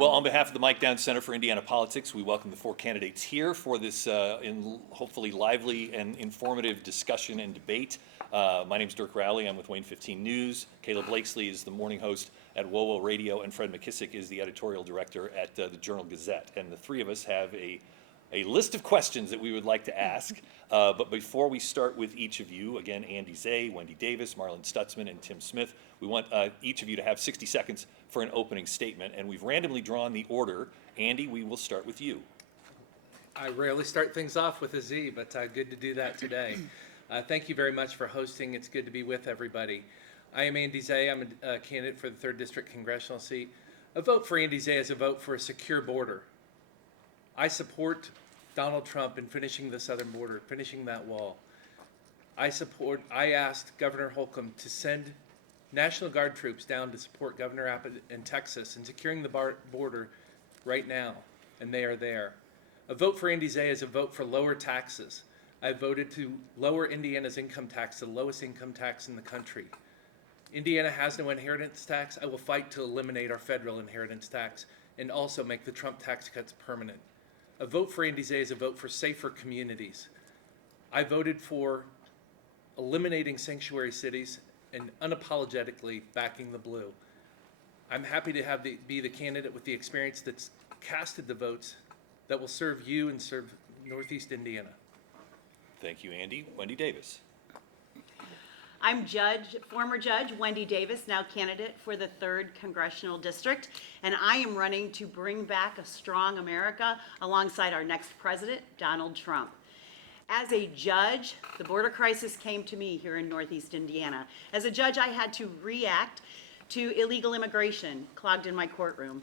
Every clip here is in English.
Well, on behalf of the Mike Down Center for Indiana Politics, we welcome the four candidates here for this hopefully lively and informative discussion and debate. My name is Dirk Rowley. I'm with WANE-15 News. Kayla Blakeslee is the morning host at WOWO Radio, and Fred McKissack is the editorial director at the Journal Gazette. And the three of us have a list of questions that we would like to ask. But before we start with each of you, again, Andy Zay, Wendy Davis, Marlin, Stutzman, and Tim Smith, we want each of you to have 60 seconds for an opening statement. And we've randomly drawn the order. Andy, we will start with you. I rarely start things off with a Z, but good to do that today. Thank you very much for hosting. It's good to be with everybody. I am Andy Zay. I'm a candidate for the 3rd District Congressional seat. A vote for Andy Zay is a vote for a secure border. I support Donald Trump in finishing the southern border, finishing that wall. I asked Governor Holcomb to send National Guard troops down to support Governor Abbott in Texas in securing the border right now, and they are there. A vote for Andy Zay is a vote for lower taxes. I voted to lower Indiana's income tax, the lowest income tax in the country. Indiana has no inheritance tax. I will fight to eliminate our federal inheritance tax and also make the Trump tax cuts permanent. A vote for Andy Zay is a vote for safer communities. I voted for eliminating sanctuary cities and unapologetically backing the blue. I'm happy to be the candidate with the experience that's casted the votes that will serve you and serve Northeast Indiana. Thank you, Andy. Wendy Davis. I'm former Judge Wendy Davis, now candidate for the 3rd Congressional District, and I am running to bring back a strong America alongside our next president, Donald Trump. As a judge, the border crisis came to me here in Northeast Indiana. As a judge, I had to react to illegal immigration clogged in my courtroom,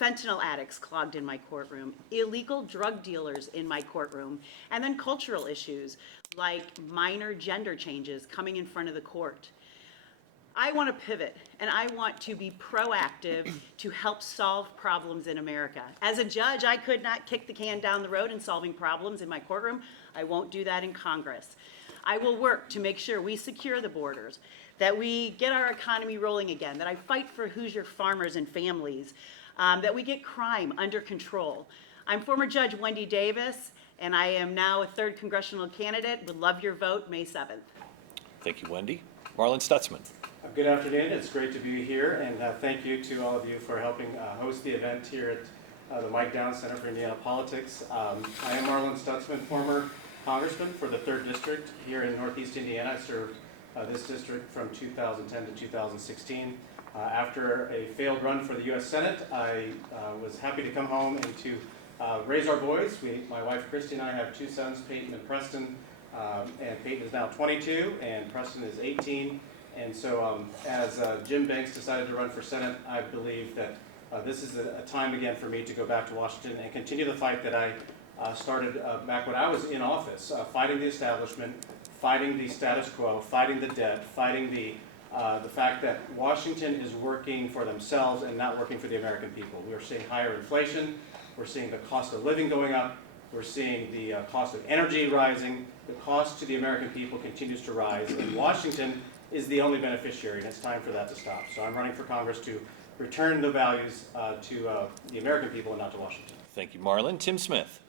fentanyl addicts clogged in my courtroom, illegal drug dealers in my courtroom, and then cultural issues like minor gender changes coming in front of the court. I want to pivot, and I want to be proactive to help solve problems in America. As a judge, I could not kick the can down the road in solving problems in my courtroom. I won't do that in Congress. I will work to make sure we secure the borders, that we get our economy rolling again, that I fight for Hoosier farmers and families, that we get crime under control. I'm former Judge Wendy Davis, and I am now a 3rd Congressional candidate. Would love your vote May 7th. Thank you, Wendy. Marlin Stutzman. Good afternoon. It's great to be here, and thank you to all of you for helping host the event here at the Mike Down Center for Indiana Politics. I am Marlin Stutzman, former Congressman for the 3rd District here in Northeast Indiana. I served this district from 2010 to 2016. After a failed run for the U.S. Senate, I was happy to come home and to raise our boys. My wife Christy and I have 2 sons, Peyton and Preston, and Peyton is now 22 and Preston is 18. And so as Jim Banks decided to run for Senate, I believe that this is a time again for me to go back to Washington and continue the fight that I started back when I was in office, fighting the establishment, fighting the status quo, fighting the debt, fighting the fact that Washington is working for themselves and not working for the American people. We are seeing higher inflation. We're seeing the cost of living going up. We're seeing the cost of energy rising. The cost to the American people continues to rise. And Washington is the only beneficiary, and it's time for that to stop. So I'm running for Congress to return the values to the American people and not to Washington. Thank you, Marlin. Tim Smith.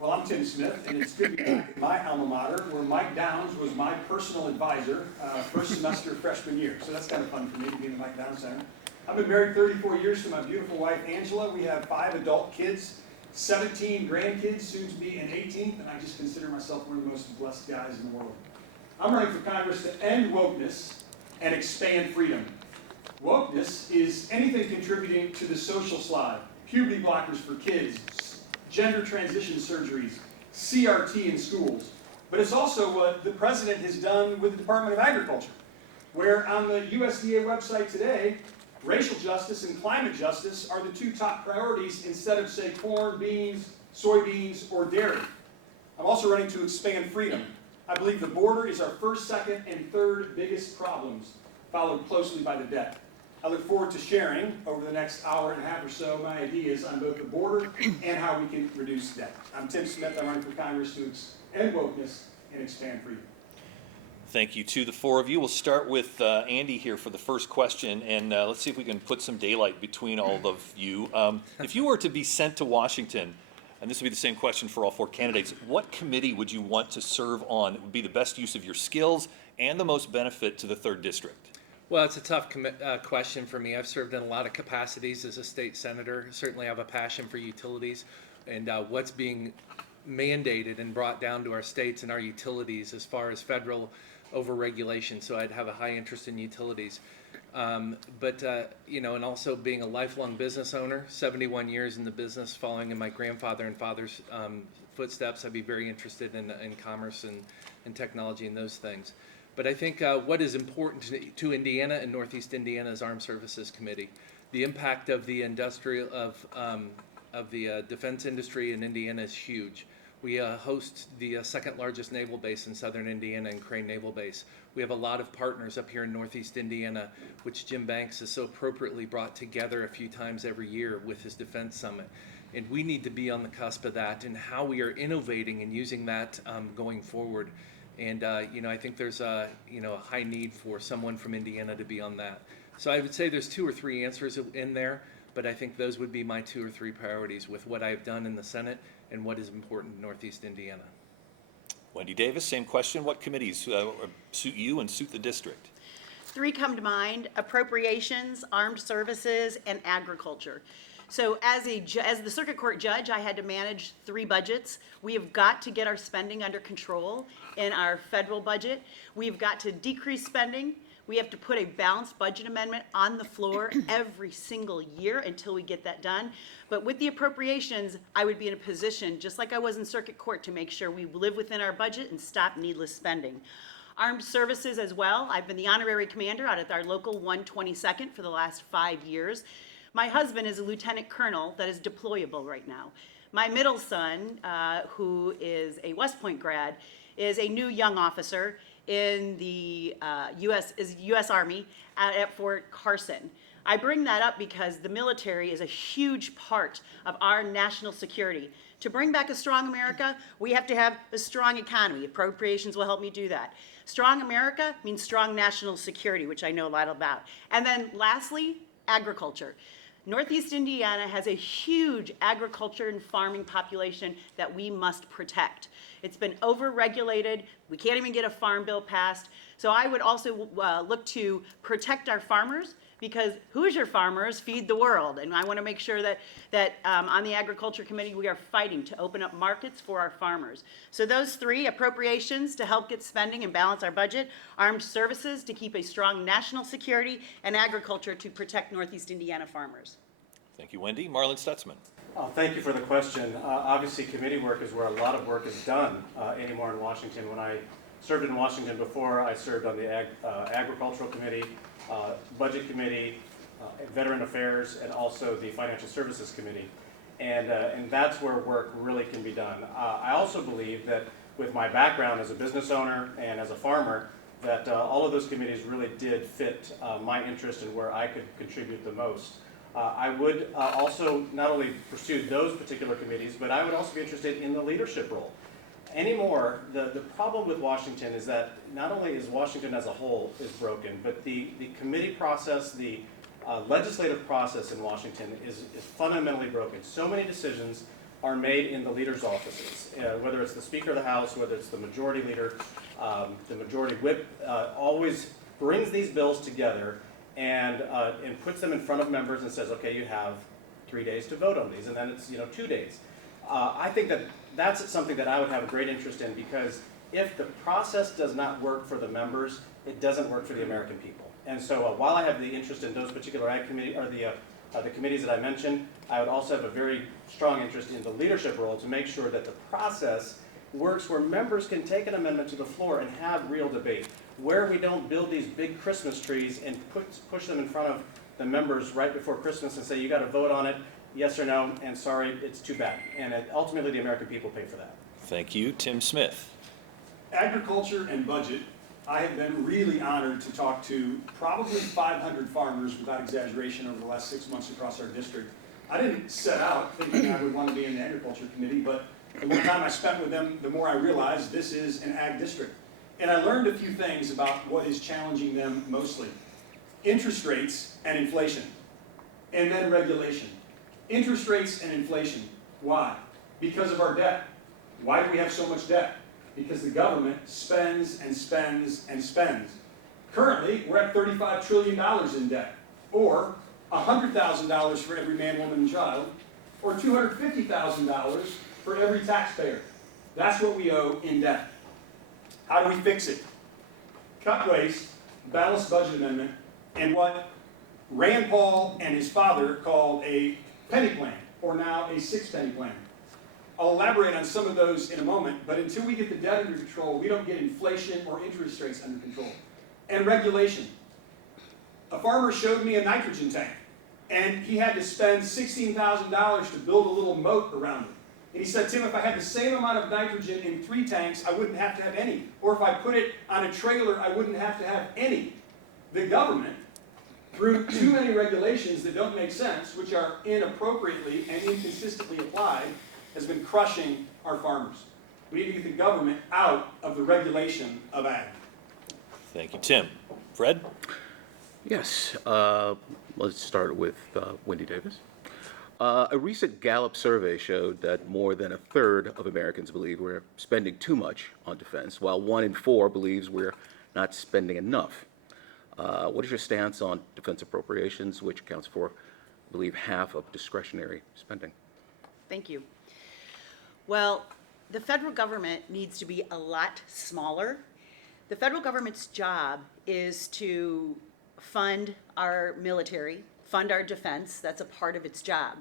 Well, I'm Tim Smith, and it's good to be back at my alma mater, where Mike Downs was my personal advisor first semester freshman year. So that's kind of fun for me to be in the Mike Downs Center. I've been married 34 years to my beautiful wife, Angela. We have 5 adult kids, 17 grandkids, soon to be an 18th, and I just consider myself one of the most blessed guys in the world. I'm running for Congress to end wokeness and expand freedom. Wokeness is anything contributing to the social slide, puberty blockers for kids, gender transition surgeries, CRT in schools. But it's also what the president has done with the Department of Agriculture, where on the USDA website today, racial justice and climate justice are the 2 top priorities instead of, say, corn, beans, soybeans, or dairy. I'm also running to expand freedom. I believe the border is our first, second, and third biggest problems, followed closely by the debt. I look forward to sharing over the next hour and a half or so my ideas on both the border and how we can reduce debt. I'm Tim Smith. I'm running for Congress to end wokeness and expand freedom. Thank you to the four of you. We'll start with Andy here for the first question, and let's see if we can put some daylight between all of you. If you were to be sent to Washington, and this would be the same question for all four candidates, what committee would you want to serve on that would be the best use of your skills and the most benefit to the 3rd District? Well, it's a tough question for me. I've served in a lot of capacities as a state senator. Certainly have a passion for utilities and what's being mandated and brought down to our states and our utilities as far as federal overregulation. So I'd have a high interest in utilities. You know, and also being a lifelong business owner, 71 years in the business, following in my grandfather and father's footsteps, I'd be very interested in commerce and technology and those things. But I think what is important to Indiana and Northeast Indiana is Armed Services Committee. The impact of the defense industry in Indiana is huge. We host the 2nd largest naval base in southern Indiana in Crane Naval Base. We have a lot of partners up here in Northeast Indiana, which Jim Banks has so appropriately brought together a few times every year with his Defense Summit. And we need to be on the cusp of that and how we are innovating and using that going forward. And you know, I think there's a high need for someone from Indiana to be on that. So I would say there's 2 or 3 answers in there, but I think those would be my 2 or 3 priorities with what I've done in the Senate and what is important in Northeast Indiana. Wendy Davis, same question. What committees suit you and suit the district? 3 come to mind: appropriations, armed services, and agriculture. So as the circuit court judge, I had to manage 3 budgets. We have got to get our spending under control in our federal budget. We've got to decrease spending. We have to put a balanced budget amendment on the floor every single year until we get that done. But with the appropriations, I would be in a position, just like I was in circuit court, to make sure we live within our budget and stop needless spending. Armed services as well. I've been the honorary commander out at our local 122nd for the last 5 years. My husband is a lieutenant colonel that is deployable right now. My middle son, who is a West Point grad, is a new young officer in the U.S. Army at Fort Carson. I bring that up because the military is a huge part of our national security. To bring back a strong America, we have to have a strong economy. Appropriations will help me do that. Strong America means strong national security, which I know a lot about. And then lastly, agriculture. Northeast Indiana has a huge agriculture and farming population that we must protect. It's been over-regulated. We can't even get a farm bill passed. So I would also look to protect our farmers, because Hoosier farmers feed the world. And I want to make sure that on the Agriculture Committee, we are fighting to open up markets for our farmers. So those 3: appropriations to help get spending and balance our budget, armed services to keep a strong national security, and agriculture to protect Northeast Indiana farmers. Thank you, Wendy. Marlin Stutzman. Thank you for the question. Obviously, committee work is where a lot of work is done anymore in Washington. When I served in Washington before, I served on the Agricultural Committee, Budget Committee, Veteran Affairs, and also the Financial Services Committee. And that's where work really can be done. I also believe that with my background as a business owner and as a farmer, that all of those committees really did fit my interest in where I could contribute the most. I would also not only pursue those particular committees, but I would also be interested in the leadership role. Anymore, the problem with Washington is that not only is Washington as a whole is broken, but the committee process, the legislative process in Washington is fundamentally broken. So many decisions are made in the leaders' offices, whether it's the Speaker of the House, whether it's the majority leader, the majority whip, always brings these bills together and puts them in front of members and says, okay, you have 3 days to vote on these, and then it's 2 days. I think that that's something that I would have a great interest in, because if the process does not work for the members, it doesn't work for the American people. And so while I have the interest in those particular the committees that I mentioned, I would also have a very strong interest in the leadership role to make sure that the process works where members can take an amendment to the floor and have real debate, where we don't build these big Christmas trees and push them in front of the members right before Christmas and say, you got to vote on it, yes or no, and sorry, it's too bad. And ultimately, the American people pay for that. Thank you. Tim Smith. Agriculture and budget. I have been really honored to talk to probably 500 farmers, without exaggeration, over the last 6 months across our district. I didn't set out thinking I would want to be in the Agriculture Committee, but the more time I spent with them, the more I realized this is an ag district. and I learned a few things about what is challenging them mostly. Interest rates and inflation, and then regulation. Interest rates and inflation. Why? Because of our debt. Why do we have so much debt? Because the government spends and spends and spends. Currently, we're at $35 trillion in debt, or $100,000 for every man, woman, and child, or $250,000 for every taxpayer. That's what we owe in debt. How do we fix it? Cut waste, balanced budget amendment, and what Rand Paul and his father called a penny plan, or now a six-penny plan. I'll elaborate on some of those in a moment, but until we get the debt under control, we don't get inflation or interest rates under control. And regulation. A farmer showed me a nitrogen tank, and he had to spend $16,000 to build a little moat around it. And he said, Tim, if I had the same amount of nitrogen in 3 tanks, I wouldn't have to have any. Or if I put it on a trailer, I wouldn't have to have any. The government, through too many regulations that don't make sense, which are inappropriately and inconsistently applied, has been crushing our farmers. We need to get the government out of the regulation of ag. Thank you, Tim. Fred? Yes, let's start with Wendy Davis. A recent Gallup survey showed that more than a third of Americans believe we're spending too much on defense, while 1 in 4 believes we're not spending enough. What is your stance on defense appropriations, which accounts for, I believe, half of discretionary spending? Thank you. Well, the federal government needs to be a lot smaller. The federal government's job is to fund our military, fund our defense. That's a part of its job.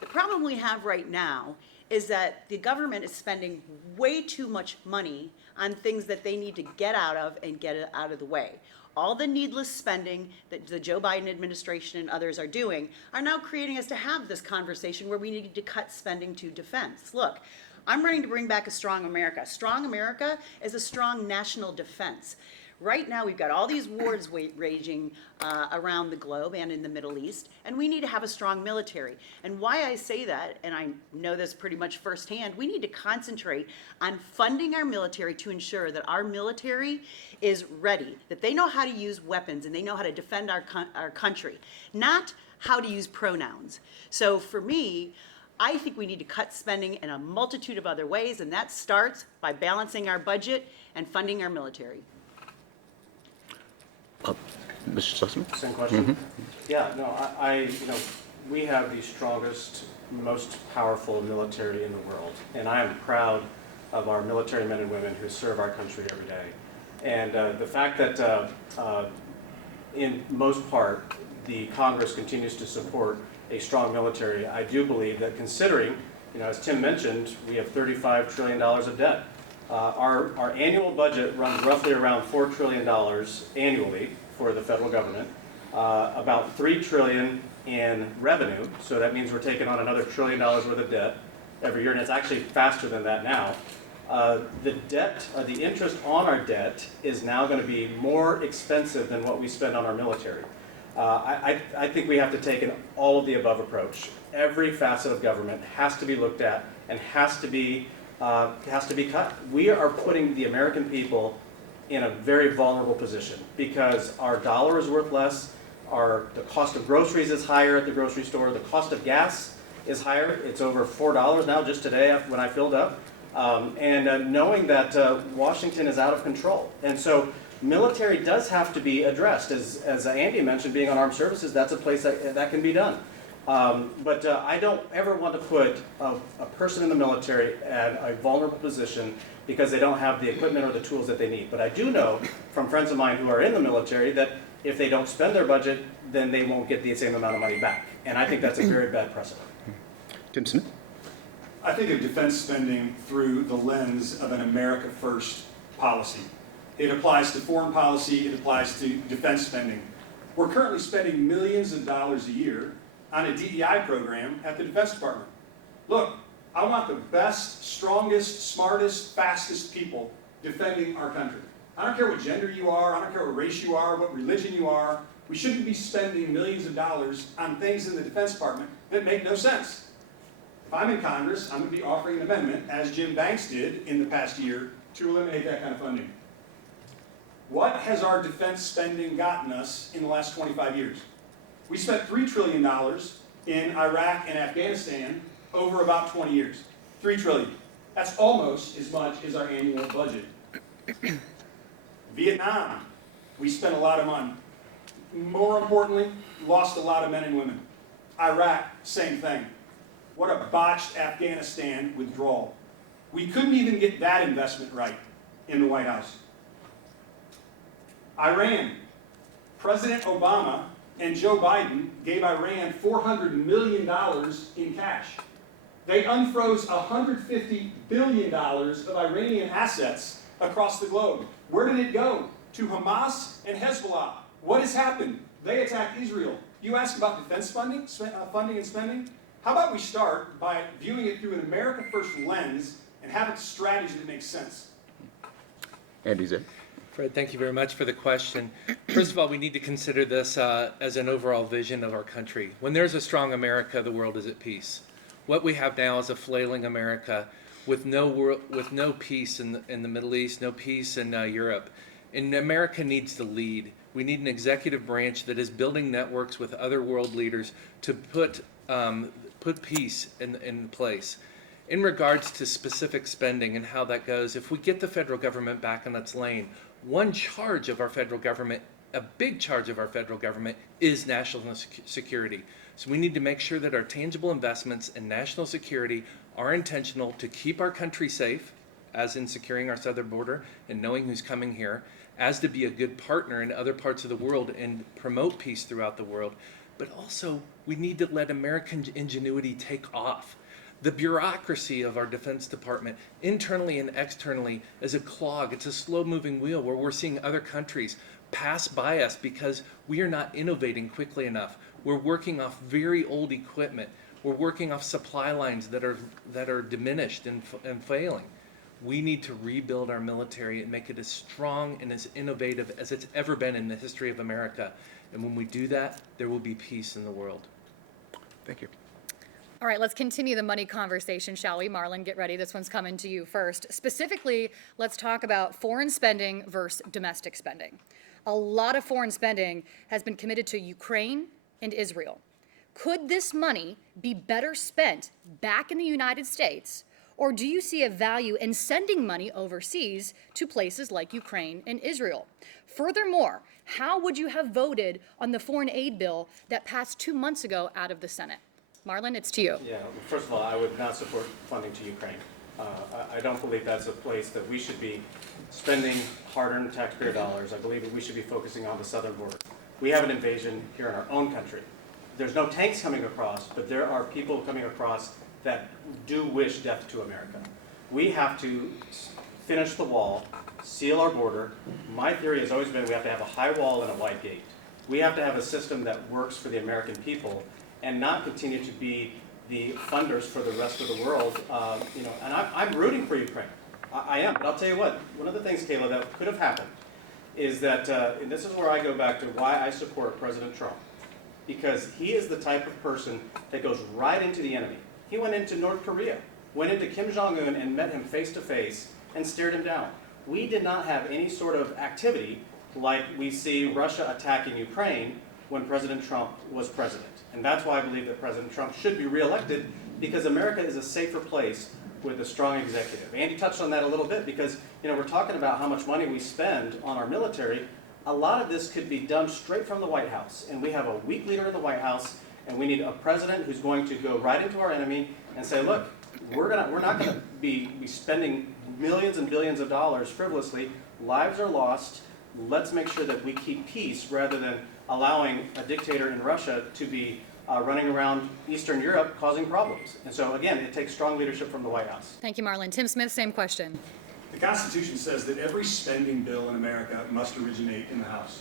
The problem we have right now is that the government is spending way too much money on things that they need to get out of and get it out of the way. All the needless spending that the Joe Biden administration and others are doing are now creating us to have this conversation where we need to cut spending to defense. Look, I'm running to bring back a strong America. Strong America is a strong national defense. Right now, we've got all these wars raging around the globe and in the Middle East, and we need to have a strong military. And why I say that, and I know this pretty much firsthand, we need to concentrate on funding our military to ensure that our military is ready, that they know how to use weapons and they know how to defend our country, not how to use pronouns. So for me, I think we need to cut spending in a multitude of other ways, and that starts by balancing our budget and funding our military. Mr. Stutzman? Same question? Yeah, no, we have the strongest, most powerful military in the world. And I am proud of our military men and women who serve our country every day. And the fact that in most part, the Congress continues to support a strong military, I do believe that considering, as Tim mentioned, we have $35 trillion of debt. Our annual budget runs roughly around $4 trillion annually for the federal government, about $3 trillion in revenue, so that means we're taking on another $1 trillion worth of debt every year, and it's actually faster than that now. The debt, the interest on our debt is now going to be more expensive than what we spend on our military. I think we have to take an all of the above approach. Every facet of government has to be looked at and has to be cut. We are putting the American people in a very vulnerable position because our dollar is worth less, the cost of groceries is higher at the grocery store, the cost of gas is higher. It's over $4 now just today when I filled up. Knowing that Washington is out of control. And so military does have to be addressed. As Andy mentioned, being on armed services, that's a place that can be done. But I don't ever want to put a person in the military at a vulnerable position because they don't have the equipment or the tools that they need. But I do know from friends of mine who are in the military that if they don't spend their budget, then they won't get the same amount of money back. And I think that's a very bad precedent. Tim Smith? I think of defense spending through the lens of an America First policy. It applies to foreign policy, it applies to defense spending. We're currently spending millions of dollars a year on a DEI program at the Defense Department. Look, I want the best, strongest, smartest, fastest people defending our country. I don't care what gender you are, I don't care what race you are, what religion you are. We shouldn't be spending millions of dollars on things in the Defense Department that make no sense. If I'm in Congress, I'm going to be offering an amendment, as Jim Banks did in the past year, to eliminate that kind of funding. What has our defense spending gotten us in the last 25 years? We spent $3 trillion in Iraq and Afghanistan over about 20 years. $3 trillion. That's almost as much as our annual budget. Vietnam, we spent a lot of money. More importantly, lost a lot of men and women. Iraq, same thing. What a botched Afghanistan withdrawal. We couldn't even get that investment right in the White House. Iran, President Obama and Joe Biden gave Iran $400 million in cash. They unfroze $150 billion of Iranian assets across the globe. Where did it go? To Hamas and Hezbollah. What has happened? They attacked Israel. You ask about defense funding and spending? How about we start by viewing it through an America First lens and have a strategy that makes sense? Andy Zay. Fred, thank you very much for the question. First of all, we need to consider this as an overall vision of our country. When there's a strong America, the world is at peace. What we have now is a flailing America with no peace in the Middle East, no peace in Europe. And America needs to lead. We need an executive branch that is building networks with other world leaders to put peace in place. In regards to specific spending and how that goes, if we get the federal government back in its lane, one charge of our federal government, a big charge of our federal government, is national security. So we need to make sure that our tangible investments in national security are intentional to keep our country safe, as in securing our southern border and knowing who's coming here, as to be a good partner in other parts of the world and promote peace throughout the world. But also, we need to let American ingenuity take off. The bureaucracy of our Defense Department, internally and externally, is a clog. It's a slow-moving wheel where we're seeing other countries pass by us because we are not innovating quickly enough. We're working off very old equipment. We're working off supply lines that are diminished and failing. We need to rebuild our military and make it as strong and as innovative as it's ever been in the history of America. And when we do that, there will be peace in the world. Thank you. All right, let's continue the money conversation, shall we? Marlin, get ready. This one's coming to you first. Specifically, let's talk about foreign spending versus domestic spending. A lot of foreign spending has been committed to Ukraine and Israel. Could this money be better spent back in the United States, or do you see a value in sending money overseas to places like Ukraine and Israel? Furthermore, how would you have voted on the foreign aid bill that passed 2 months ago out of the Senate? Marlin, it's to you. Yeah, well, first of all, I would not support funding to Ukraine. I don't believe that's a place that we should be spending hard-earned taxpayer dollars. I believe that we should be focusing on the southern border. We have an invasion here in our own country. There's no tanks coming across, but there are people coming across that do wish death to America. We have to finish the wall, seal our border. My theory has always been we have to have a high wall and a wide gate. We have to have a system that works for the American people and not continue to be the funders for the rest of the world. And I'm rooting for Ukraine. I am, but I'll tell you what, one of the things, Kayla, that could have happened is that, and this is where I go back to why I support President Trump, because he is the type of person that goes right into the enemy. He went into North Korea, went into Kim Jong-un and met him face to face and stared him down. We did not have any sort of activity like we see Russia attacking Ukraine when President Trump was president. And that's why I believe that President Trump should be reelected, because America is a safer place with a strong executive. Andy touched on that a little bit because, we're talking about how much money we spend on our military. A lot of this could be done straight from the White House. And we have a weak leader in the White House, and we need a president who's going to go right into our enemy and say, look, we're not going to be spending millions and billions of dollars frivolously. Lives are lost. Let's make sure that we keep peace rather than allowing a dictator in Russia to be running around Eastern Europe causing problems. And so, again, it takes strong leadership from the White House. Thank you, Marlin. Tim Smith, same question. The Constitution says that every spending bill in America must originate in the House.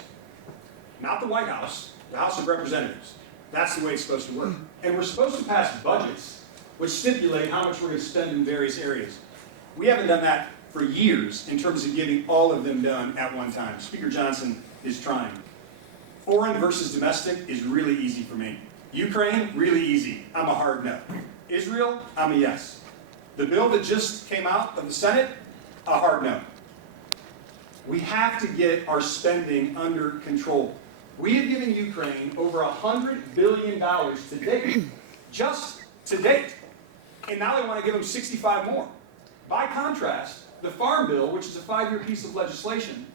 Not the White House, the House of Representatives. That's the way it's supposed to work. And we're supposed to pass budgets which stipulate how much we're going to spend in various areas. We haven't done that for years in terms of getting all of them done at one time. Speaker Johnson is trying. Foreign versus domestic is really easy for me. Ukraine, really easy. I'm a hard no. Israel, I'm a yes. The bill that just came out of the Senate, a hard no. We have to get our spending under control. We have given Ukraine over $100 billion to date, just to date. And now they want to give them 65 more. By contrast, the Farm Bill, which is a 5-year piece of legislation,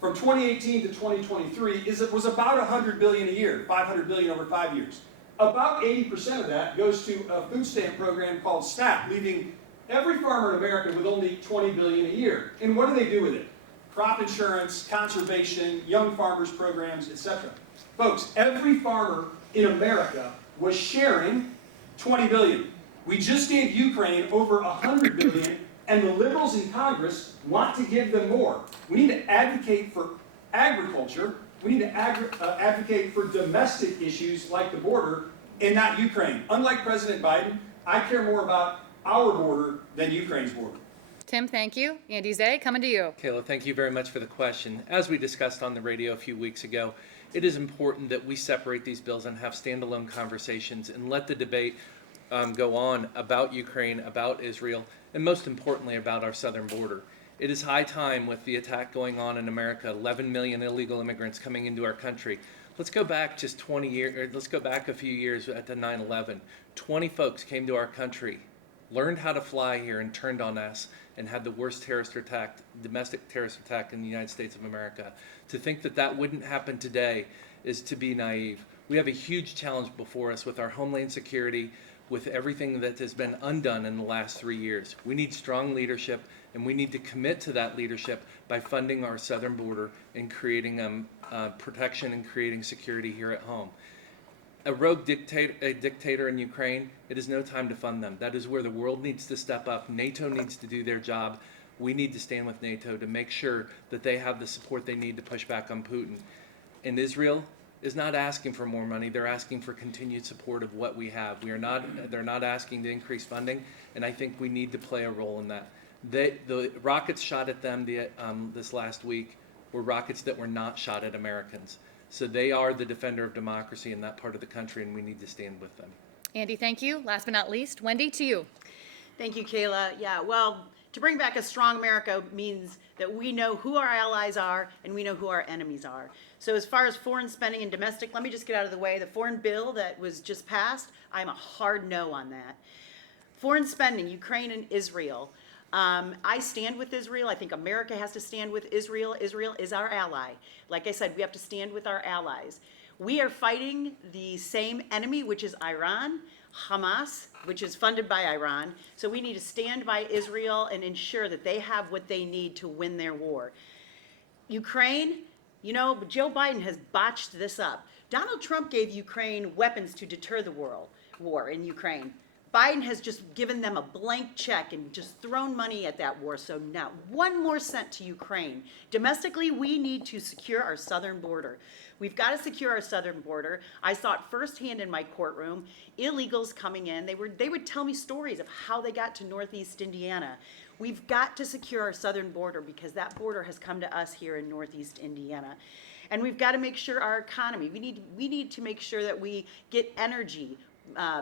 from 2018 to 2023 was about $100 billion a year, $500 billion over 5 years. About 80% of that goes to a food stamp program called SNAP, leaving every farmer in America with only $20 billion a year. And what do they do with it? Crop insurance, conservation, young farmers programs, etc. Folks, every farmer in America was sharing $20 billion. We just gave Ukraine over $100 billion, and the liberals in Congress want to give them more. We need to advocate for agriculture. We need to advocate for domestic issues like the border and not Ukraine. Unlike President Biden, I care more about our border than Ukraine's border. Tim, thank you. Andy Zay, coming to you. Kayla, thank you very much for the question. As we discussed on the radio a few weeks ago, it is important that we separate these bills and have standalone conversations and let the debate go on about Ukraine, about Israel, and most importantly about our southern border. It is high time, with the attack going on in America, 11 million illegal immigrants coming into our country. Let's go back just 20 years, or let's go back a few years at the 9/11. 20 folks came to our country, learned how to fly here, and turned on us and had the worst terrorist attack, domestic terrorist attack in the United States of America. To think that that wouldn't happen today is to be naive. We have a huge challenge before us with our homeland security, with everything that has been undone in the last 3 years. We need strong leadership, and we need to commit to that leadership by funding our southern border and creating protection and creating security here at home. A rogue dictator in Ukraine, it is no time to fund them. That is where the world needs to step up. NATO needs to do their job. We need to stand with NATO to make sure that they have the support they need to push back on Putin. And Israel is not asking for more money. They're asking for continued support of what we have. They're not asking to increase funding, and I think we need to play a role in that. The rockets shot at them this last week were rockets that were not shot at Americans. So they are the defender of democracy in that part of the country, and we need to stand with them. Andy, thank you. Last but not least, Wendy, to you. Thank you, Kayla. Yeah, well, to bring back a strong America means that we know who our allies are and we know who our enemies are. So as far as foreign spending and domestic, let me just get out of the way. The foreign bill that was just passed, I'm a hard no on that. Foreign spending, Ukraine and Israel. I stand with Israel. I think America has to stand with Israel. Israel is our ally. Like I said, we have to stand with our allies. We are fighting the same enemy, which is Iran, Hamas, which is funded by Iran. So we need to stand by Israel and ensure that they have what they need to win their war. Ukraine, you know, Joe Biden has botched this up. Donald Trump gave Ukraine weapons to deter the war in Ukraine. Biden has just given them a blank check and just thrown money at that war, so not one more cent to Ukraine. Domestically, we need to secure our southern border. We've got to secure our southern border. I saw it firsthand in my courtroom. Illegals coming in, they would tell me stories of how they got to Northeast Indiana. We've got to secure our southern border because that border has come to us here in Northeast Indiana. And we've got to make sure our economy, we need to make sure that we get energy,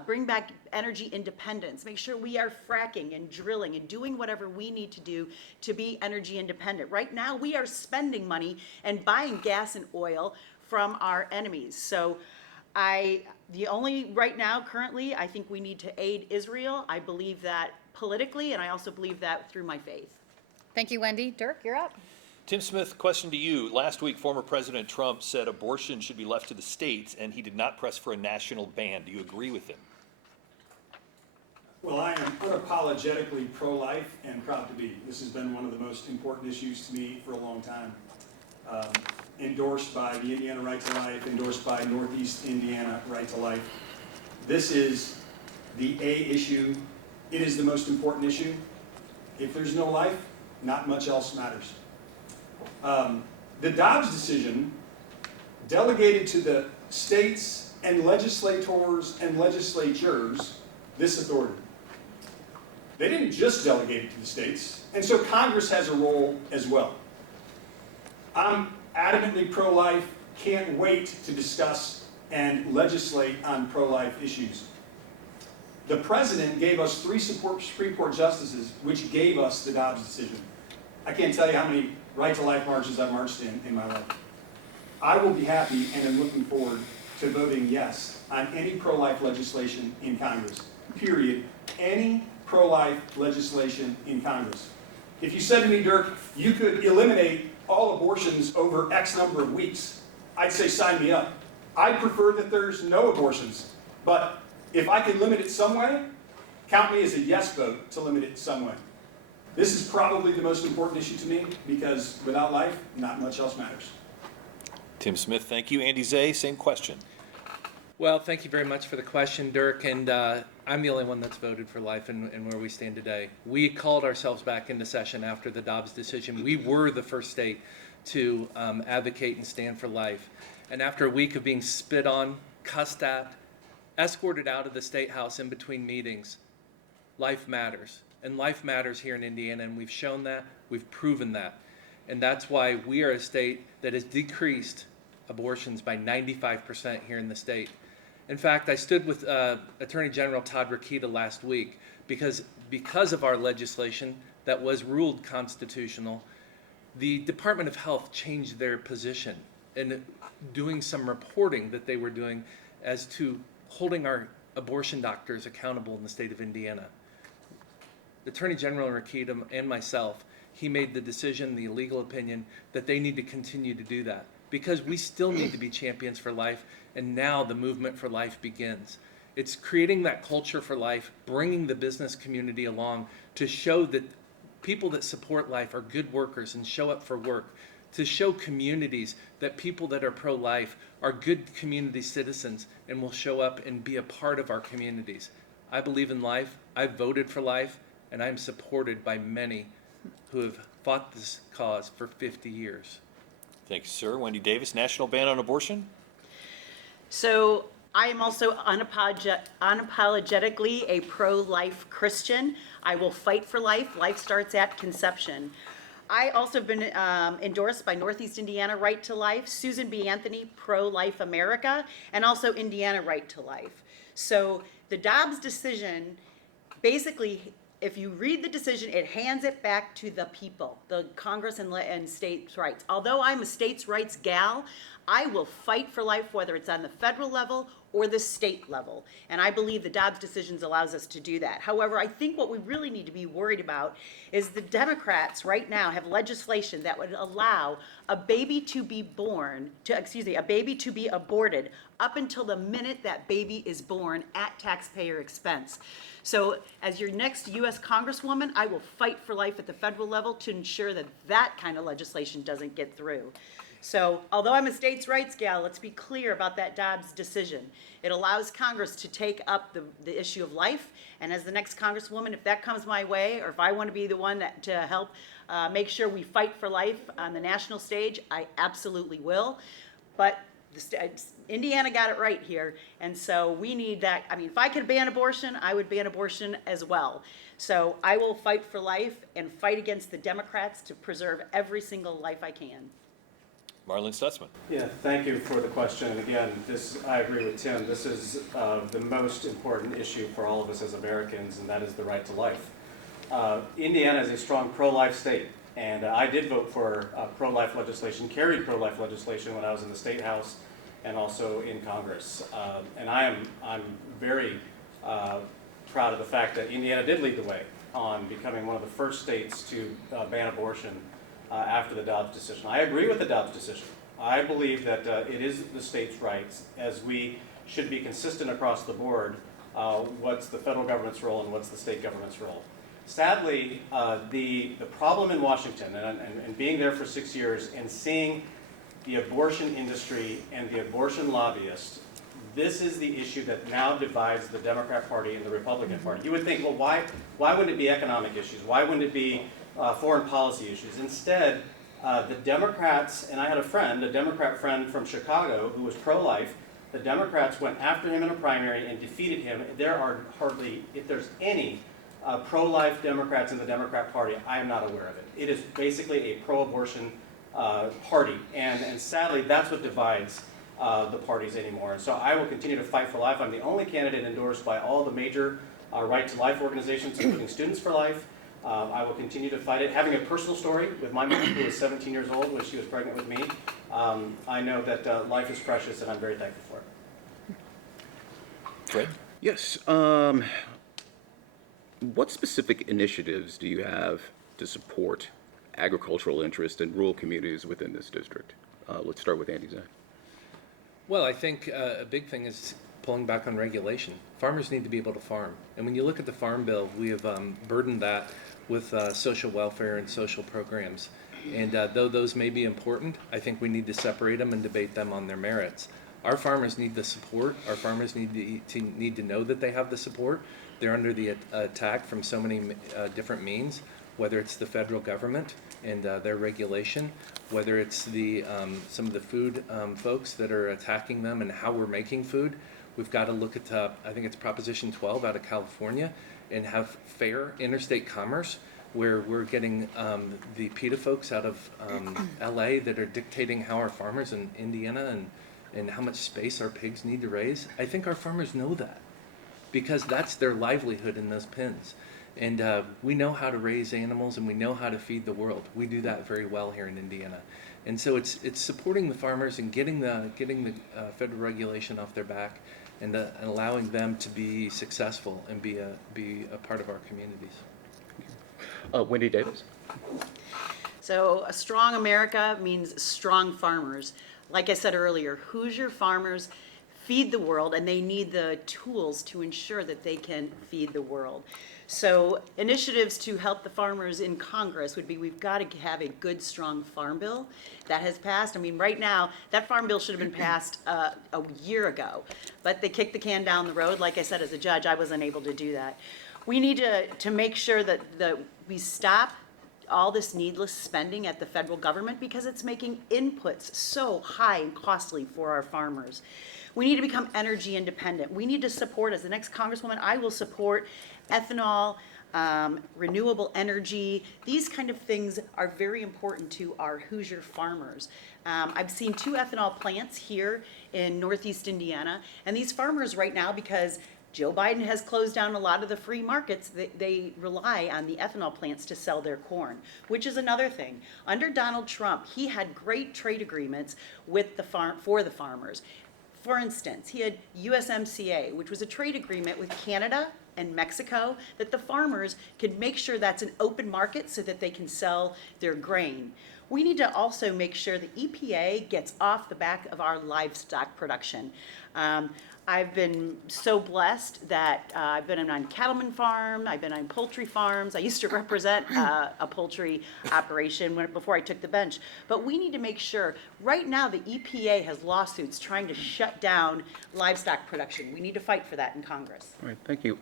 bring back energy independence, make sure we are fracking and drilling and doing whatever we need to do to be energy independent. Right now, we are spending money and buying gas and oil from our enemies. So right now, currently, I think we need to aid Israel. I believe that politically, and I also believe that through my faith. Thank you, Wendy. Dirk, you're up. Tim Smith, question to you. Last week, former President Trump said abortion should be left to the states, and he did not press for a national ban. Do you agree with him? Well, I am unapologetically pro-life and proud to be. This has been one of the most important issues to me for a long time. Endorsed by the Indiana Right to Life, endorsed by Northeast Indiana Right to Life. This is the A issue. It is the most important issue. If there's no life, not much else matters. The Dobbs decision delegated to the states and legislators and legislatures this authority. They didn't just delegate it to the states, and so Congress has a role as well. I'm adamantly pro-life, can't wait to discuss and legislate on pro-life issues. The president gave us 3 Supreme Court justices, which gave us the Dobbs decision. I can't tell you how many Right to Life marches I've marched in my life. I will be happy and am looking forward to voting yes on any pro-life legislation in Congress, period. Any pro-life legislation in Congress. If you said to me, Dirk, you could eliminate all abortions over X number of weeks, I'd say sign me up. I prefer that there's no abortions, but if I can limit it some way, count me as a yes vote to limit it some way. This is probably the most important issue to me because without life, not much else matters. Tim Smith, thank you. Andy Zay, same question. Well, thank you very much for the question, Dirk, and I'm the only one that's voted for life and where we stand today. We called ourselves back into session after the Dobbs decision. We were the first state to advocate and stand for life. And after a week of being spit on, cussed at, escorted out of the State House in between meetings, life matters. And life matters here in Indiana, and we've shown that, we've proven that. And that's why we are a state that has decreased abortions by 95% here in the state. In fact, I stood with Attorney General Todd Rokita last week because of our legislation that was ruled constitutional, the Department of Health changed their position in doing some reporting that they were doing as to holding our abortion doctors accountable in the state of Indiana. Attorney General Rokita and myself, he made the decision, the legal opinion, that they need to continue to do that because we still need to be champions for life, and now the movement for life begins. It's creating that culture for life, bringing the business community along to show that people that support life are good workers and show up for work, to show communities that people that are pro-life are good community citizens and will show up and be a part of our communities. I believe in life, I've voted for life, and I'm supported by many who have fought this cause for 50 years. Thank you, sir. Wendy Davis, national ban on abortion? So I am also unapologetically a pro-life Christian. I will fight for life. Life starts at conception. I also have been endorsed by Northeast Indiana Right to Life, Susan B. Anthony, Pro-Life America, and also Indiana Right to Life. So the Dobbs decision, basically, if you read the decision, it hands it back to the people, the Congress and states' rights. Although I'm a states' rights gal, I will fight for life, whether it's on the federal level or the state level. And I believe the Dobbs decisions allows us to do that. However, I think what we really need to be worried about is the Democrats right now have legislation that would allow a baby to be a baby to be aborted up until the minute that baby is born at taxpayer expense. So as your next U.S. Congresswoman, I will fight for life at the federal level to ensure that that kind of legislation doesn't get through. So although I'm a states' rights gal, let's be clear about that Dobbs decision. It allows Congress to take up the issue of life, and as the next Congresswoman, if that comes my way, or if I want to be the one to help make sure we fight for life on the national stage, I absolutely will. But Indiana got it right here, and so we need that. I mean, if I could ban abortion, I would ban abortion as well. So I will fight for life and fight against the Democrats to preserve every single life I can. Marlin Stutzman. Yeah, thank you for the question. And again, I agree with Tim. This is the most important issue for all of us as Americans, and that is the right to life. Indiana is a strong pro-life state, and I did vote for pro-life legislation, carried pro-life legislation when I was in the State House and also in Congress. And I'm very proud of the fact that Indiana did lead the way on becoming one of the first states to ban abortion after the Dobbs decision. I agree with the Dobbs decision. I believe that it is the state's rights, as we should be consistent across the board, what's the federal government's role and what's the state government's role. Sadly, the problem in Washington, and being there for 6 years and seeing the abortion industry and the abortion lobbyists, this is the issue that now divides the Democrat Party and the Republican Party. You would think, well, why wouldn't it be economic issues? Why wouldn't it be foreign policy issues? Instead, the Democrats, and I had a Democrat friend from Chicago who was pro-life. The Democrats went after him in a primary and defeated him. There are hardly, if there's any pro-life Democrats in the Democrat Party, I am not aware of it. It is basically a pro-abortion party, and sadly, that's what divides the parties anymore. And so I will continue to fight for life. I'm the only candidate endorsed by all the major Right to Life organizations, including Students for Life, I will continue to fight it. Having a personal story with my mom, who was 17 years old when she was pregnant with me, I know that life is precious, and I'm very thankful for it. Fred? Yes. What specific initiatives do you have to support agricultural interest in rural communities within this district? Let's start with Andy Zay. Well, I think a big thing is pulling back on regulation. Farmers need to be able to farm. And when you look at the Farm Bill, we have burdened that with social welfare and social programs. And though those may be important, I think we need to separate them and debate them on their merits. Our farmers need the support. Our farmers need to know that they have the support. They're under the attack from so many different means, whether it's the federal government and their regulation, whether it's the some of the food folks that are attacking them and how we're making food. We've got to look at, I think it's Proposition 12 out of California, and have fair interstate commerce where we're getting the PETA folks out of LA that are dictating how our farmers in Indiana and how much space our pigs need to raise. I think our farmers know that because that's their livelihood in those pens. And we know how to raise animals and we know how to feed the world. We do that very well here in Indiana. And so it's supporting the farmers and getting the federal regulation off their back and allowing them to be successful and be a part of our communities. Wendy Davis. So a strong America means strong farmers. Like I said earlier, Hoosier farmers feed the world, and they need the tools to ensure that they can feed the world. So initiatives to help the farmers in Congress would be, we've got to have a good, strong farm bill that has passed. I mean, right now, that farm bill should have been passed a year ago, but they kicked the can down the road. Like I said, as a judge, I wasn't able to do that. We need to make sure that we stop all this needless spending at the federal government because it's making inputs so high and costly for our farmers. We need to become energy independent. We need to support, as the next Congresswoman, I will support ethanol, renewable energy. These kind of things are very important to our Hoosier farmers. I've seen 2 ethanol plants here in Northeast Indiana, and these farmers right now, because Joe Biden has closed down a lot of the free markets, they rely on the ethanol plants to sell their corn, which is another thing. Under Donald Trump, he had great trade agreements with for the farmers. For instance, he had USMCA, which was a trade agreement with Canada and Mexico that the farmers could make sure that's an open market so that they can sell their grain. We need to also make sure the EPA gets off the back of our livestock production. I've been so blessed that I've been on cattleman farm, I've been on poultry farms. I used to represent a poultry operation before I took the bench. But we need to make sure, right now the EPA has lawsuits trying to shut down livestock production. We need to fight for that in Congress. All right, thank you.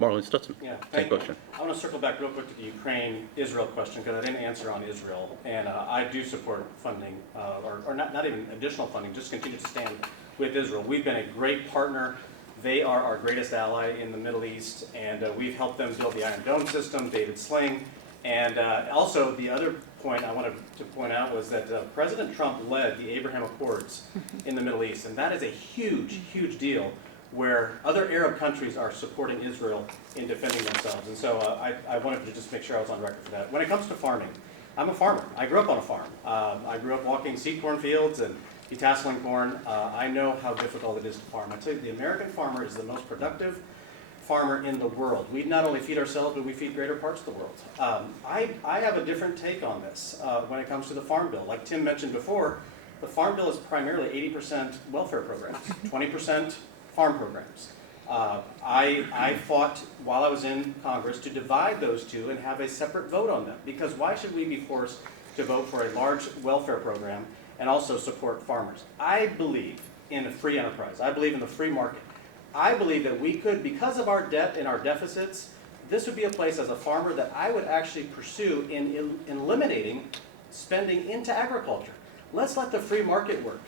Marlin Stutzman. Yeah, Same thank you. question. I want to circle back real quick to the Ukraine-Israel question because I didn't answer on Israel. And I do support funding, or not even additional funding, just continue to stand with Israel. We've been a great partner. They are our greatest ally in the Middle East, and we've helped them build the Iron Dome system, David Sling. And also, the other point I wanted to point out was that President Trump led the Abraham Accords in the Middle East, and that is a huge, huge deal where other Arab countries are supporting Israel in defending themselves. And so I wanted to just make sure I was on record for that. When it comes to farming, I'm a farmer. I grew up on a farm. I grew up walking seed corn fields and detasseling corn. I know how difficult it is to farm. I tell you, the American farmer is the most productive farmer in the world. We not only feed ourselves, but we feed greater parts of the world. I have a different take on this when it comes to the Farm Bill. Like Tim mentioned before, the Farm Bill is primarily 80% welfare programs, 20% farm programs. I fought while I was in Congress to divide those two and have a separate vote on them, because why should we be forced to vote for a large welfare program and also support farmers? I believe in a free enterprise. I believe in the free market. I believe that we could, because of our debt and our deficits, this would be a place as a farmer that I would actually pursue in eliminating spending into agriculture. Let's let the free market work.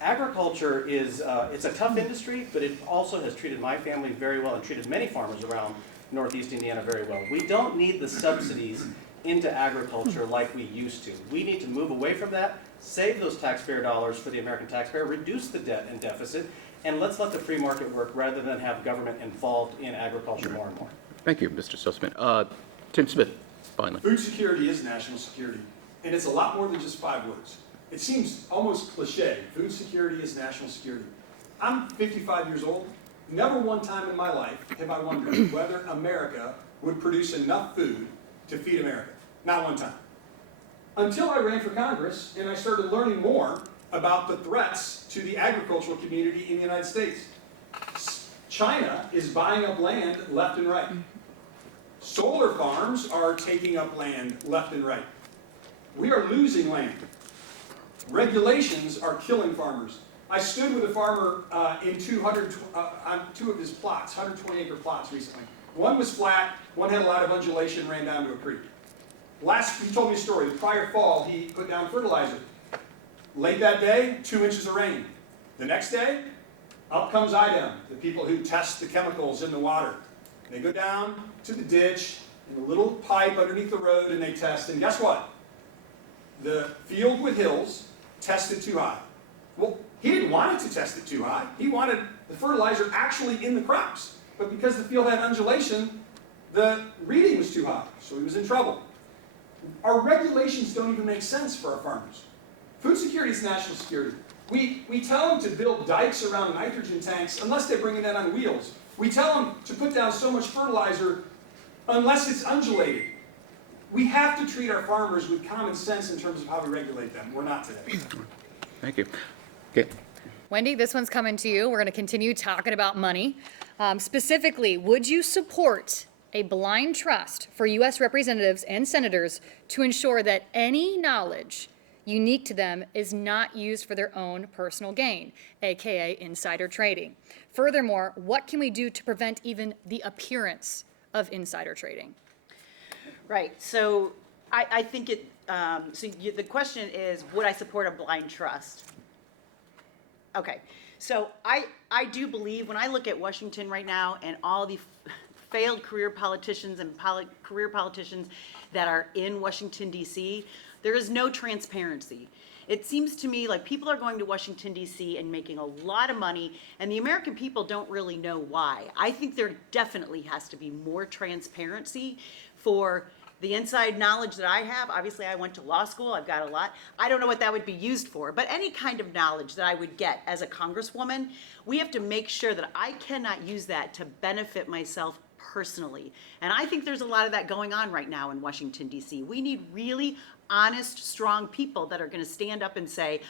Agriculture is, it's a tough industry, but it also has treated my family very well and treated many farmers around Northeast Indiana very well. We don't need the subsidies into agriculture like we used to. We need to move away from that, save those taxpayer dollars for the American taxpayer, reduce the debt and deficit, and let's let the free market work rather than have government involved in agriculture more and more. Thank you, Mr. Stutzman. Tim Smith, finally. Food security is national security, and it's a lot more than just 5 words. It seems almost cliche. Food security is national security. I'm 55 years old. Never one time in my life have I wondered whether America would produce enough food to feed America. Not one time. Until I ran for Congress and I started learning more about the threats to the agricultural community in the United States. China is buying up land left and right. Solar farms are taking up land left and right. We are losing land. Regulations are killing farmers. I stood with a farmer in 200, on 2 of his plots, 120-acre plots recently. One was flat, one had a lot of undulation, ran down to a creek. He told me a story. The prior fall, he put down fertilizer. Late that day, 2 inches of rain. The next day, up comes IDEM, the people who test the chemicals in the water. They go down to the ditch in a little pipe underneath the road and they test. And guess what? The field with hills tested too high. Well, he didn't want it to test it too high. He wanted the fertilizer actually in the crops. But because the field had undulation, the reading was too high. So he was in trouble. Our regulations don't even make sense for our farmers. Food security is national security. We tell them to build dikes around nitrogen tanks unless they're bringing that on wheels. We tell them to put down so much fertilizer unless it's undulated. We have to treat our farmers with common sense in terms of how we regulate them. We're not today. Thank you. Okay. Wendy, this one's coming to you. We're going to continue talking about money. Specifically, would you support a blind trust for U.S. representatives and senators to ensure that any knowledge unique to them is not used for their own personal gain, aka insider trading? Furthermore, what can we do to prevent even the appearance of insider trading? Right, so I think the question is, would I support a blind trust? Okay, so I do believe, when I look at Washington right now and all the failed career politicians and career politicians that are in Washington, D.C., there is no transparency. It seems to me like people are going to Washington, D.C. and making a lot of money, and the American people don't really know why. I think there definitely has to be more transparency for the inside knowledge that I have. Obviously, I went to law school. I've got a lot. I don't know what that would be used for, but any kind of knowledge that I would get as a congresswoman, we have to make sure that I cannot use that to benefit myself personally. And I think there's a lot of that going on right now in Washington, D.C. We need really honest, strong people that are going to stand up and say,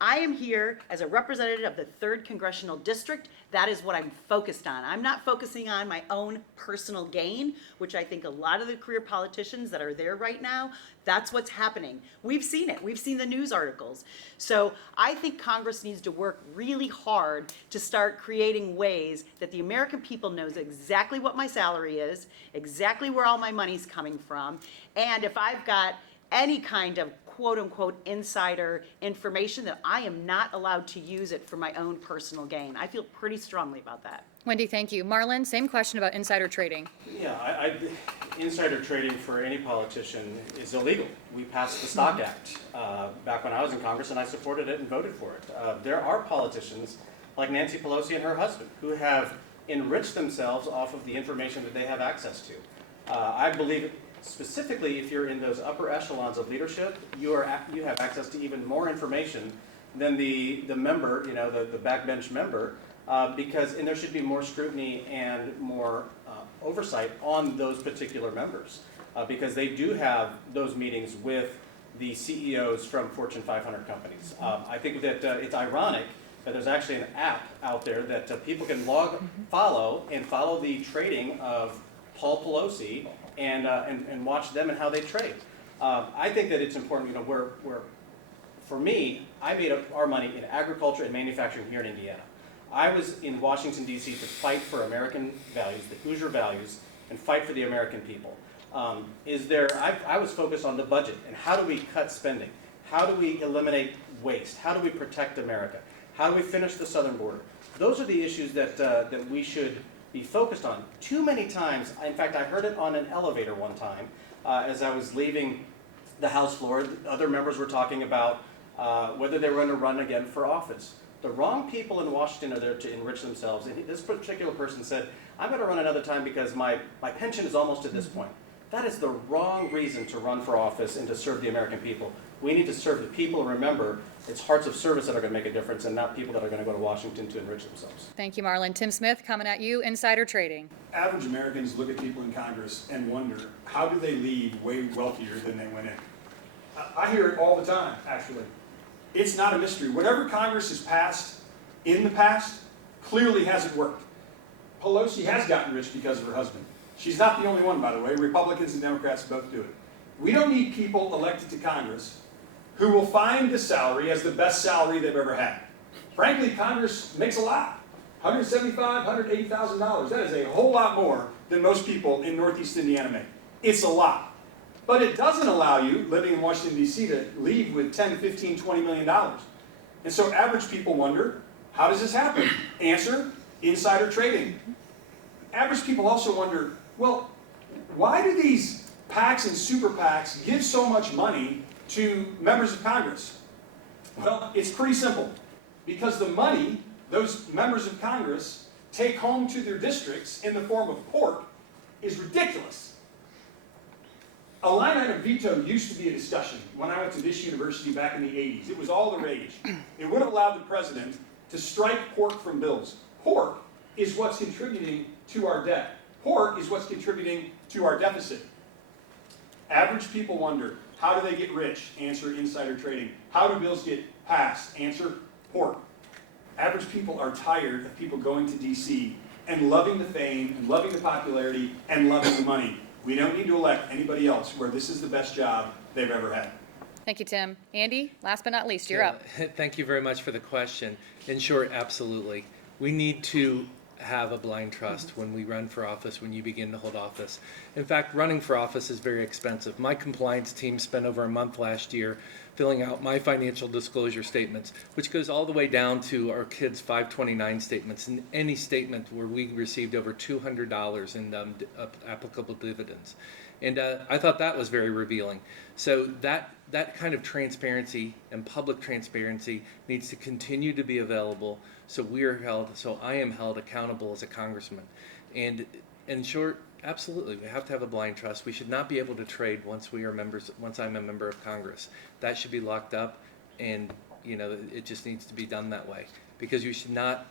I am here as a representative of the 3rd Congressional District. That is what I'm focused on. I'm not focusing on my own personal gain, which I think a lot of the career politicians that are there right now, that's what's happening. We've seen it. We've seen the news articles. So I think Congress needs to work really hard to start creating ways that the American people knows exactly what my salary is, exactly where all my money's coming from, and if I've got any kind of quote-unquote insider information, that I am not allowed to use it for my own personal gain. I feel pretty strongly about that. Wendy, thank you. Marlin, same question about insider trading. Yeah, insider trading for any politician is illegal. We passed the Stock Act back when I was in Congress, and I supported it and voted for it. There are politicians like Nancy Pelosi and her husband who have enriched themselves off of the information that they have access to. I believe specifically, if you're in those upper echelons of leadership, you have access to even more information than the member, the backbench member, and there should be more scrutiny and more oversight on those particular members, because they do have those meetings with the CEOs from Fortune 500 companies. I think that it's ironic that there's actually an app out there that people can follow the trading of Paul Pelosi and watch them and how they trade. I think that it's important, for me, I made our money in agriculture and manufacturing here in Indiana. I was in Washington, D.C. to fight for American values, the Hoosier values, and fight for the American people. I was focused on the budget and how do we cut spending? How do we eliminate waste? How do we protect America? How do we finish the southern border? Those are the issues that we should be focused on. Too many times, in fact, I heard it on an elevator one time as I was leaving the House floor. Other members were talking about whether they were going to run again for office. The wrong people in Washington are there to enrich themselves. And this particular person said, I'm going to run another time because my pension is almost at this point. That is the wrong reason to run for office and to serve the American people. We need to serve the people, and remember, it's hearts of service that are going to make a difference and not people that are going to go to Washington to enrich themselves. Thank you, Marlin. Tim Smith, coming at you, insider trading. Average Americans look at people in Congress and wonder, how do they leave way wealthier than they went in? I hear it all the time, actually. It's not a mystery. Whatever Congress has passed in the past clearly hasn't worked. Pelosi has gotten rich because of her husband. She's not the only one, by the way. Republicans and Democrats both do it. We don't need people elected to Congress who will find this salary as the best salary they've ever had. Frankly, Congress makes a lot. $175,000, $180,000. That is a whole lot more than most people in Northeast Indiana make. It's a lot. But it doesn't allow you, living in Washington, D.C., to leave with $10, $15, $20 million. And so average people wonder, how does this happen? Answer, insider trading. Average people also wonder, well, why do these PACs and super PACs give so much money to members of Congress? Well, it's pretty simple. Because the money those members of Congress take home to their districts in the form of pork is ridiculous. A line item veto used to be a discussion when I went to this university back in the 80s. It was all the rage. It would have allowed the president to strike pork from bills. Pork is what's contributing to our debt. Pork is what's contributing to our deficit. Average people wonder, how do they get rich? Answer, insider trading. How do bills get passed? Answer, pork. Average people are tired of people going to D.C. and loving the fame, and loving the popularity, and loving the money. We don't need to elect anybody else where this is the best job they've ever had. Thank you, Tim. Andy, last but not least, you're up. Thank you very much for the question. In short, absolutely. We need to have a blind trust when we run for office, when you begin to hold office. In fact, running for office is very expensive. My compliance team spent over a month last year filling out my financial disclosure statements, which goes all the way down to our kids' 529 statements and any statement where we received over $200 in applicable dividends. And I thought that was very revealing. So that kind of transparency and public transparency needs to continue to be available, so I am held accountable as a congressman. And in short, absolutely, we have to have a blind trust. We should not be able to trade once I'm a member of Congress. That should be locked up, and it just needs to be done that way. Because you should not,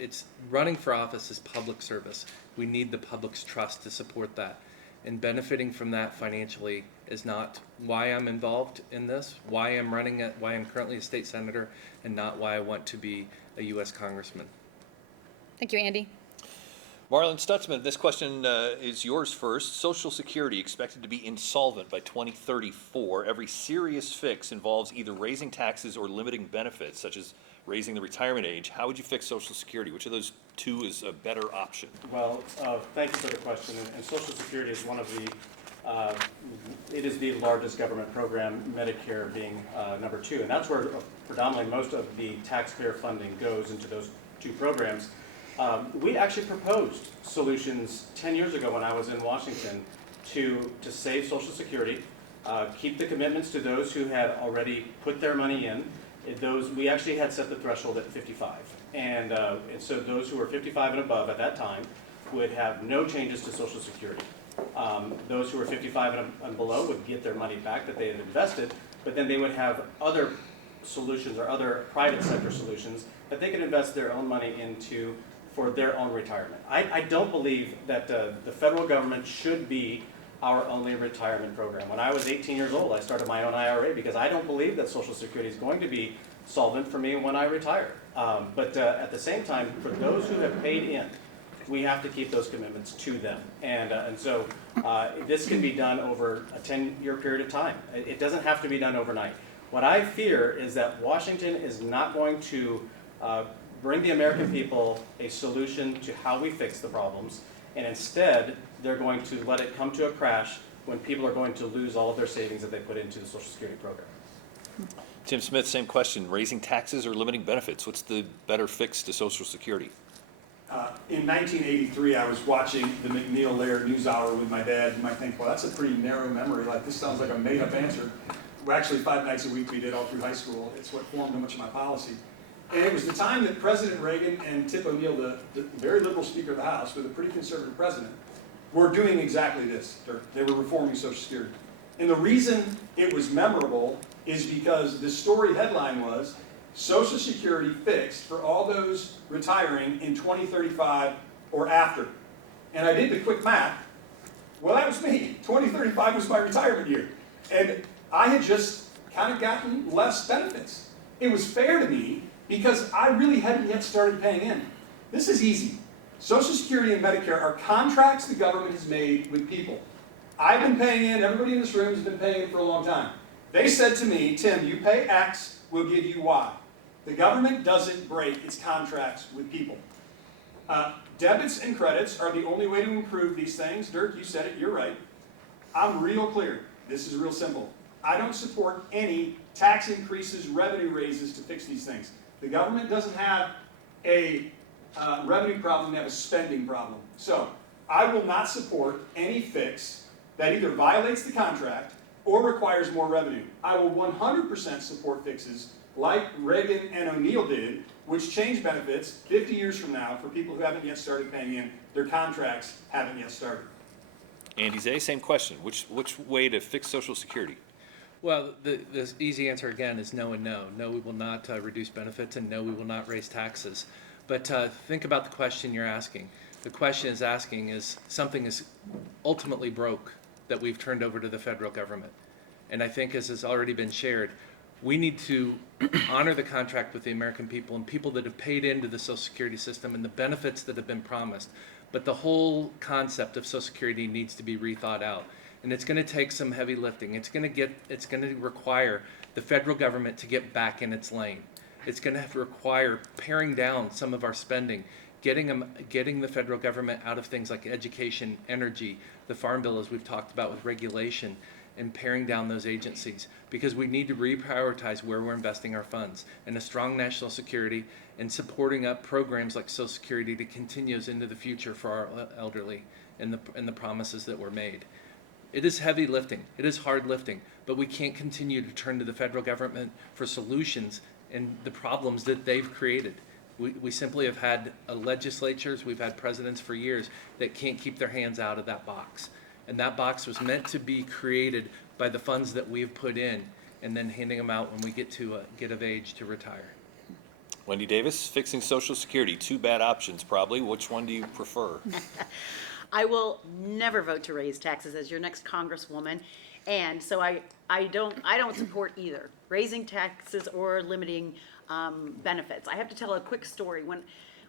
running for office is public service. We need the public's trust to support that. And benefiting from that financially is not why I'm involved in this, why I'm currently a state senator, and not why I want to be a U.S. congressman. Thank you, Andy. Marlin Stutzman, this question is yours first. Social Security expected to be insolvent by 2034. Every serious fix involves either raising taxes or limiting benefits, such as raising the retirement age. How would you fix Social Security? Which of those two is a better option? Well, thank you for the question. And Social Security is one of the, it is the largest government program, Medicare being number two. And that's where predominantly most of the taxpayer funding goes into those two programs. We actually proposed solutions 10 years ago when I was in Washington to save Social Security, keep the commitments to those who had already put their money in. We actually had set the threshold at 55. And so those who were 55 and above at that time would have no changes to Social Security. Those who were 55 and below would get their money back that they had invested, but then they would have other solutions or other private sector solutions that they could invest their own money into for their own retirement. I don't believe that the federal government should be our only retirement program. When I was 18 years old, I started my own IRA because I don't believe that Social Security is going to be solvent for me when I retire. But at the same time, for those who have paid in, we have to keep those commitments to them. And so this can be done over a 10-year period of time. It doesn't have to be done overnight. What I fear is that Washington is not going to bring the American people a solution to how we fix the problems, and instead they're going to let it come to a crash when people are going to lose all of their savings that they put into the Social Security program. Tim Smith, same question. Raising taxes or limiting benefits? What's the better fix to Social Security? In 1983, I was watching the McNeil-Laird NewsHour with my dad. You might think, well, that's a pretty narrow memory. Like, this sounds like a made-up answer. Well, actually, 5 nights a week we did all through high school. It's what formed much of my policy. And it was the time that President Reagan and Tip O'Neill, the very liberal Speaker of the House, with a pretty conservative president, were doing exactly this. They were reforming Social Security. And the reason it was memorable is because the story headline was, Social Security fixed for all those retiring in 2035 or after. And I did the quick math. Well, that was me. 2035 was my retirement year. And I had just kind of gotten less benefits. It was fair to me because I really hadn't yet started paying in. This is easy. Social Security and Medicare are contracts the government has made with people. I've been paying in, everybody in this room has been paying in for a long time. They said to me, Tim, you pay X, we'll give you Y. The government doesn't break its contracts with people. Debits and credits are the only way to improve these things. Dirk, you said it, you're right. I'm real clear. This is real simple. I don't support any tax increases, revenue raises to fix these things. The government doesn't have a revenue problem, they have a spending problem. So I will not support any fix that either violates the contract or requires more revenue. I will 100% support fixes like Reagan and O'Neill did, which change benefits 50 years from now for people who haven't yet started paying in. Their contracts haven't yet started. Andy Zay, same question. Which way to fix Social Security? Well, the easy answer again is no and no. No, we will not reduce benefits, and no, we will not raise taxes. But think about the question you're asking. The question is asking is something is ultimately broke that we've turned over to the federal government. And I think, as has already been shared, we need to honor the contract with the American people and people that have paid into the Social Security system and the benefits that have been promised. But the whole concept of Social Security needs to be rethought out. And it's going to take some heavy lifting. It's going to require the federal government to get back in its lane. It's going to require paring down some of our spending, getting the federal government out of things like education, energy, the Farm Bill, as we've talked about with regulation, and paring down those agencies, because we need to reprioritize where we're investing our funds, and a strong national security and supporting up programs like Social Security to continue into the future for our elderly and the promises that were made. It is heavy lifting, it is hard lifting, but we can't continue to turn to the federal government for solutions and the problems that they've created. We simply have had legislatures, we've had presidents for years that can't keep their hands out of that box. And that box was meant to be created by the funds that we've put in and then handing them out when we get of age to retire. Wendy Davis, fixing Social Security. Two bad options, probably. Which one do you prefer? I will never vote to raise taxes as your next congresswoman, and so I don't support either raising taxes or limiting benefits. I have to tell a quick story. When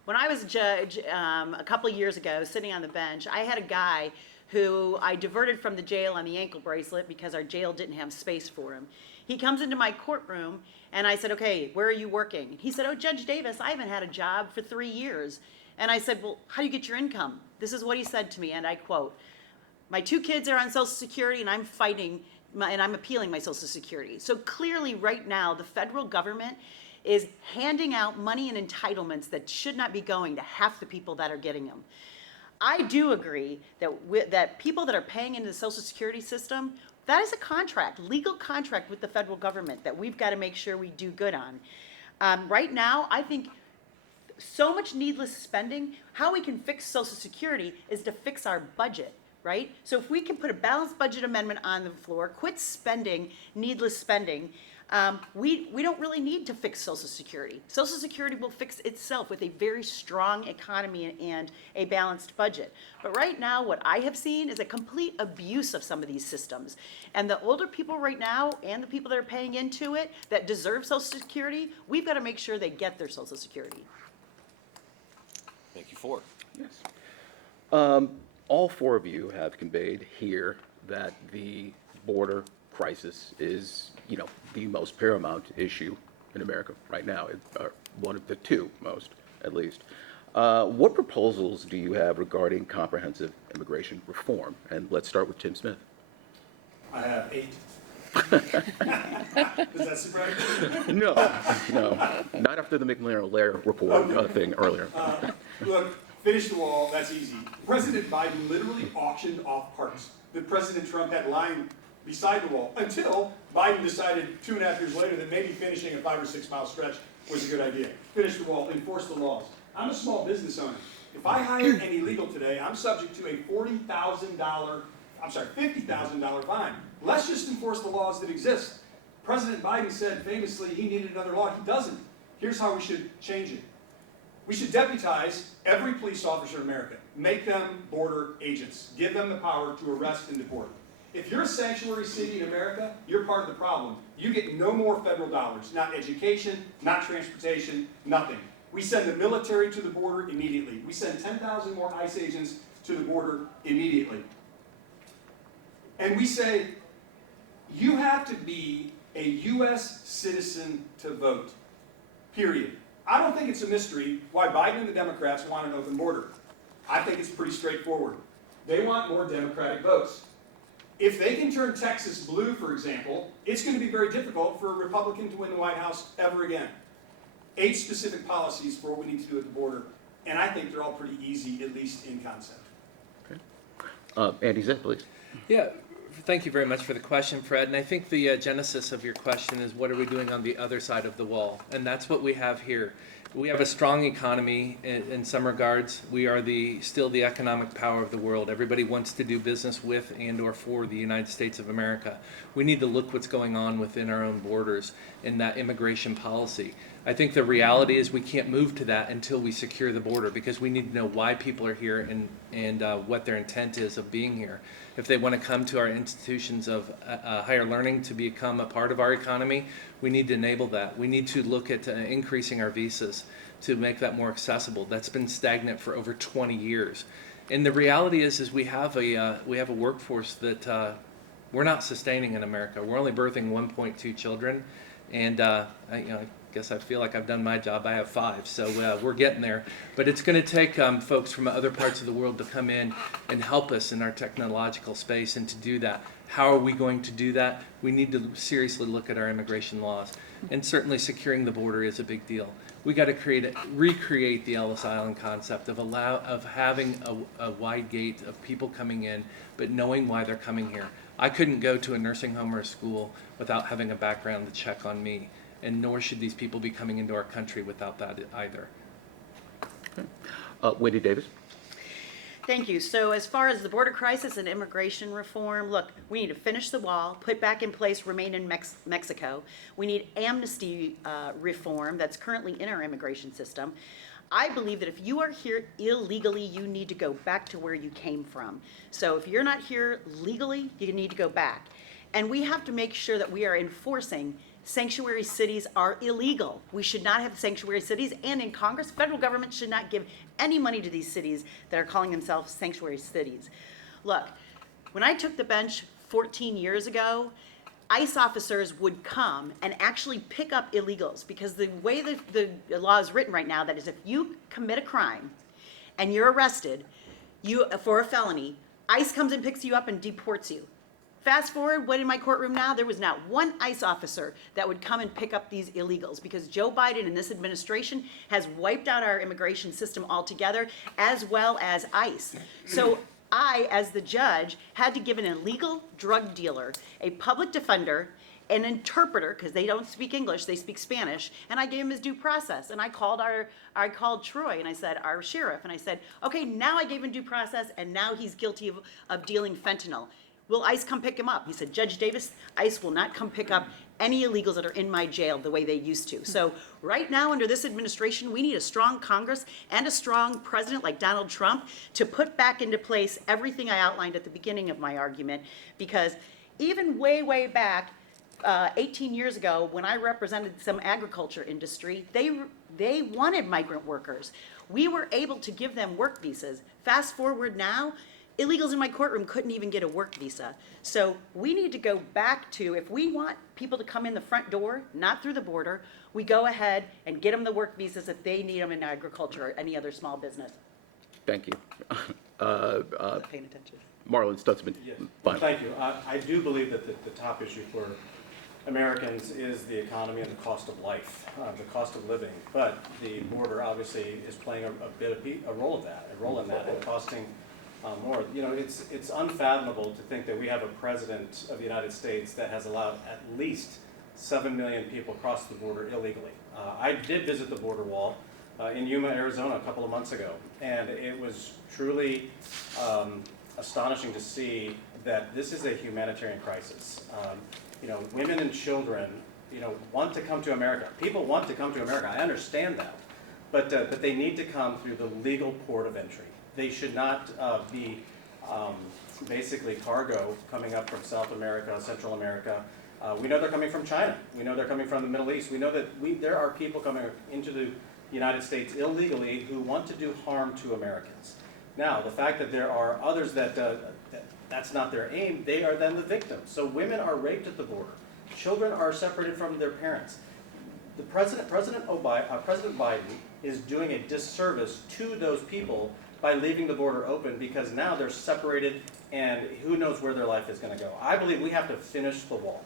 I was a judge a couple of years ago, sitting on the bench, I had a guy who I diverted from the jail on the ankle bracelet because our jail didn't have space for him. He comes into my courtroom and I said, okay, where are you working? He said, oh, Judge Davis, I haven't had a job for 3 years. And I said, well, how do you get your income? This is what he said to me, and I quote, my 2 kids are on Social Security and I'm I'm appealing my Social Security. So clearly right now, the federal government is handing out money and entitlements that should not be going to half the people that are getting them. I do agree that people that are paying into the Social Security system, that is a contract, legal contract with the federal government that we've got to make sure we do good on. Right now, I think so much needless spending. How we can fix Social Security is to fix our budget, right? So if we can put a balanced budget amendment on the floor, quit spending needless spending, we don't really need to fix Social Security. Social Security will fix itself with a very strong economy and a balanced budget. But right now, what I have seen is a complete abuse of some of these systems. And the older people right now and the people that are paying into it that deserve Social Security, we've got to make sure they get their Social Security. Thank you for. Yes. All 4 of you have conveyed here that the border crisis is, the most paramount issue in America right now, one of the 2 most, at least. What proposals do you have regarding comprehensive immigration reform? And let's start with Tim Smith. I have 8. Does that surprise you? No, not after the McLaren-Lair report thing earlier. Look, finish the wall, that's easy. President Biden literally auctioned off parts that President Trump had lying beside the wall until Biden decided 2.5 years later that maybe finishing a 5 or 6 mile stretch was a good idea. Finish the wall, enforce the laws. I'm a small business owner. If I hire an illegal today, I'm subject to a $50,000 fine. Let's just enforce the laws that exist. President Biden said famously he needed another law. He doesn't. Here's how we should change it. We should deputize every police officer in America. Make them border agents. Give them the power to arrest and deport. If you're a sanctuary city in America, you're part of the problem. You get no more federal dollars. Not education, not transportation, nothing. We send the military to the border immediately. We send 10,000 more ICE agents to the border immediately. And we say, you have to be a U.S. citizen to vote, period. I don't think it's a mystery why Biden and the Democrats want an open border. I think it's pretty straightforward. They want more Democratic votes. If they can turn Texas blue, for example, it's going to be very difficult for a Republican to win the White House ever again. 8 specific policies for what we need to do at the border, and I think they're all pretty easy, at least in concept. Andy Zay, please. Yeah, thank you very much for the question, Fred. And I think the genesis of your question is what are we doing on the other side of the wall? And that's what we have here. We have a strong economy in some regards. We are still the economic power of the world. Everybody wants to do business with and or for the United States of America. We need to look what's going on within our own borders in that immigration policy. I think the reality is we can't move to that until we secure the border, because we need to know why people are here and what their intent is of being here. If they want to come to our institutions of higher learning to become a part of our economy, we need to enable that. We need to look at increasing our visas to make that more accessible. That's been stagnant for over 20 years. And the reality is we have a workforce that we're not sustaining in America. We're only birthing 1.2 children, and I guess I feel like I've done my job. I have 5, so we're getting there. But it's going to take folks from other parts of the world to come in and help us in our technological space. And to do that, how are we going to do that? We need to seriously look at our immigration laws. And certainly securing the border is a big deal. We got to recreate the Ellis Island concept of having a wide gate of people coming in, but knowing why they're coming here. I couldn't go to a nursing home or a school without having a background to check on me. And nor should these people be coming into our country without that either. Wendy Davis. Thank you. So as far as the border crisis and immigration reform, look, we need to finish the wall, put back in place remain in Mexico. We need amnesty reform that's currently in our immigration system. I believe that if you are here illegally, you need to go back to where you came from. So if you're not here legally, you need to go back. And we have to make sure that we are enforcing sanctuary cities are illegal. We should not have sanctuary cities, and in Congress, federal government should not give any money to these cities that are calling themselves sanctuary cities. Look, when I took the bench 14 years ago, ICE officers would come and actually pick up illegals, because the way the law is written right now, that is if you commit a crime and you're arrested for a felony, ICE comes and picks you up and deports you. Fast forward, what in my courtroom now, there was not one ICE officer that would come and pick up these illegals, because Joe Biden and this administration has wiped out our immigration system altogether, as well as ICE. So I, as the judge, had to give an illegal drug dealer, a public defender, an interpreter, because they don't speak English, they speak Spanish, and I gave him his due process. And I called Troy, and I said, our sheriff, and I said, okay, now I gave him due process, and now he's guilty of dealing fentanyl. Will ICE come pick him up? He said, Judge Davis, ICE will not come pick up any illegals that are in my jail the way they used to. So right now, under this administration, we need a strong Congress and a strong president like Donald Trump to put back into place everything I outlined at the beginning of my argument, because even way, way back, 18 years ago, when I represented some agriculture industry, they wanted migrant workers. We were able to give them work visas. Fast forward now, illegals in my courtroom couldn't even get a work visa. So we need to go back to, if we want people to come in the front door, not through the border, we go ahead and get them the work visas if they need them in agriculture or any other small business. Thank you. Paying attention. Marlin, Stutzman. Yes. Final. Thank you. I do believe that the top issue for Americans is the economy and the cost of life, the cost of living. But the border obviously is playing a role in that, and costing more. You know, it's unfathomable to think that we have a president of the United States that has allowed at least 7 million people cross the border illegally. I did visit the border wall in Yuma, Arizona, a couple of months ago. And it was truly astonishing to see that this is a humanitarian crisis. Women and children, want to come to America. People want to come to America. I understand that. But they need to come through the legal port of entry. They should not be basically cargo coming up from South America, Central America. We know they're coming from China. We know they're coming from the Middle East. We know that there are people coming into the United States illegally who want to do harm to Americans. Now, the fact that there are others that's not their aim, they are then the victims. So women are raped at the border. Children are separated from their parents. The President Biden is doing a disservice to those people by leaving the border open, because now they're separated and who knows where their life is going to go. I believe we have to finish the wall.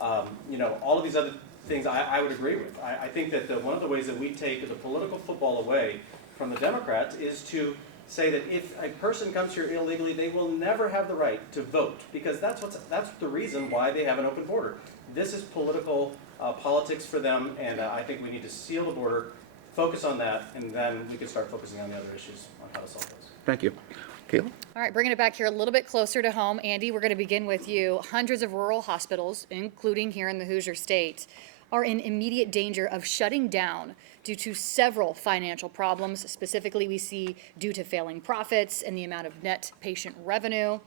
All of these other things I would agree with. I think that one of the ways that we take the political football away from the Democrats is to say that if a person comes here illegally, they will never have the right to vote, because that's the reason why they have an open border. This is politics for them, and I think we need to seal the border, focus on that, and then we can start focusing on the other issues on how to solve those. Thank you. Kayla? All right, bringing it back here a little bit closer to home. Andy, we're going to begin with you. Hundreds of rural hospitals, including here in the Hoosier State, are in immediate danger of shutting down due to several financial problems. Specifically, we see due to failing profits and the amount of net patient revenue.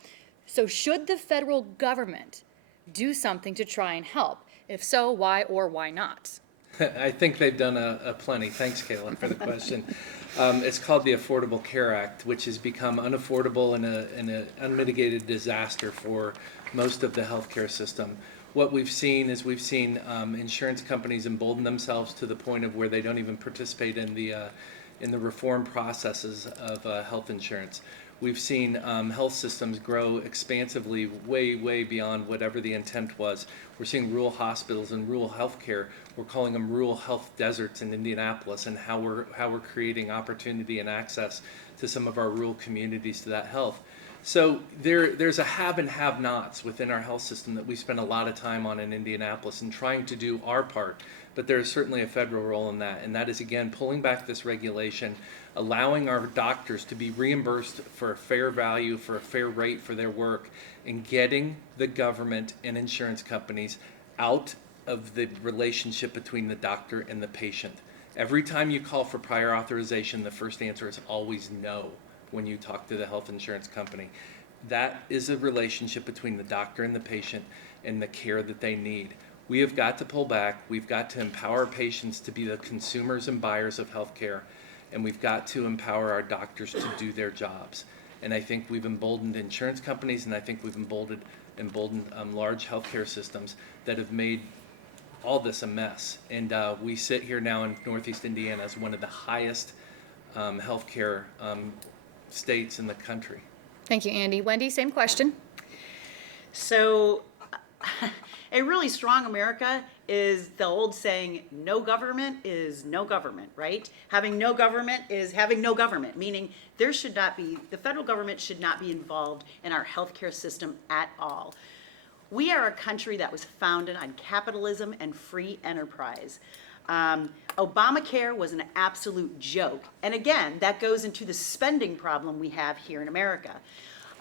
So should the federal government do something to try and help? If so, why or why not? I think they've done a plenty. Thanks, Kayla, for the question. It's called the Affordable Care Act, which has become unaffordable and an unmitigated disaster for most of the healthcare system. What we've seen is insurance companies embolden themselves to the point of where they don't even participate in the reform processes of health insurance. We've seen health systems grow expansively, way beyond whatever the intent was. We're seeing rural hospitals and rural healthcare. We're calling them rural health deserts in Indianapolis, and how we're creating opportunity and access to some of our rural communities to that health. So there's a have and have-nots within our health system that we spend a lot of time on in Indianapolis and trying to do our part. But there is certainly a federal role in that, and that is, again, pulling back this regulation, allowing our doctors to be reimbursed for a fair value, for a fair rate for their work, and getting the government and insurance companies out of the relationship between the doctor and the patient. Every time you call for prior authorization, the first answer is always no when you talk to the health insurance company. That is a relationship between the doctor and the patient and the care that they need. We have got to pull back. We've got to empower patients to be the consumers and buyers of healthcare, and we've got to empower our doctors to do their jobs. And I think we've emboldened insurance companies, and I think we've emboldened large healthcare systems that have made all this a mess. And we sit here now in Northeast Indiana as one of the highest healthcare states in the country. Thank you, Andy. Wendy, same question. So a really strong America is the old saying, no government is no government, right? Having no government is having no government, meaning the federal government should not be involved in our healthcare system at all. We are a country that was founded on capitalism and free enterprise. Obamacare was an absolute joke. And again, that goes into the spending problem we have here in America.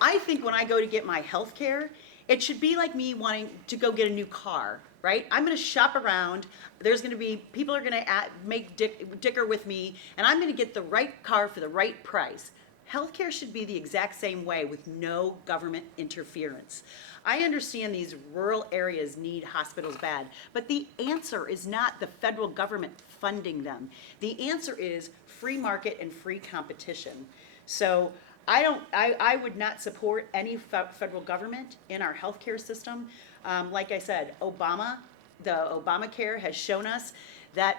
I think when I go to get my health care, it should be like me wanting to go get a new car, right? I'm going to shop around. There's going to be, people are going to make dicker with me, and I'm going to get the right car for the right price. Healthcare should be the exact same way with no government interference. I understand these rural areas need hospitals bad, but the answer is not the federal government funding them. The answer is free market and free competition. So I would not support any federal government in our healthcare system. Like I said, the Obamacare has shown us that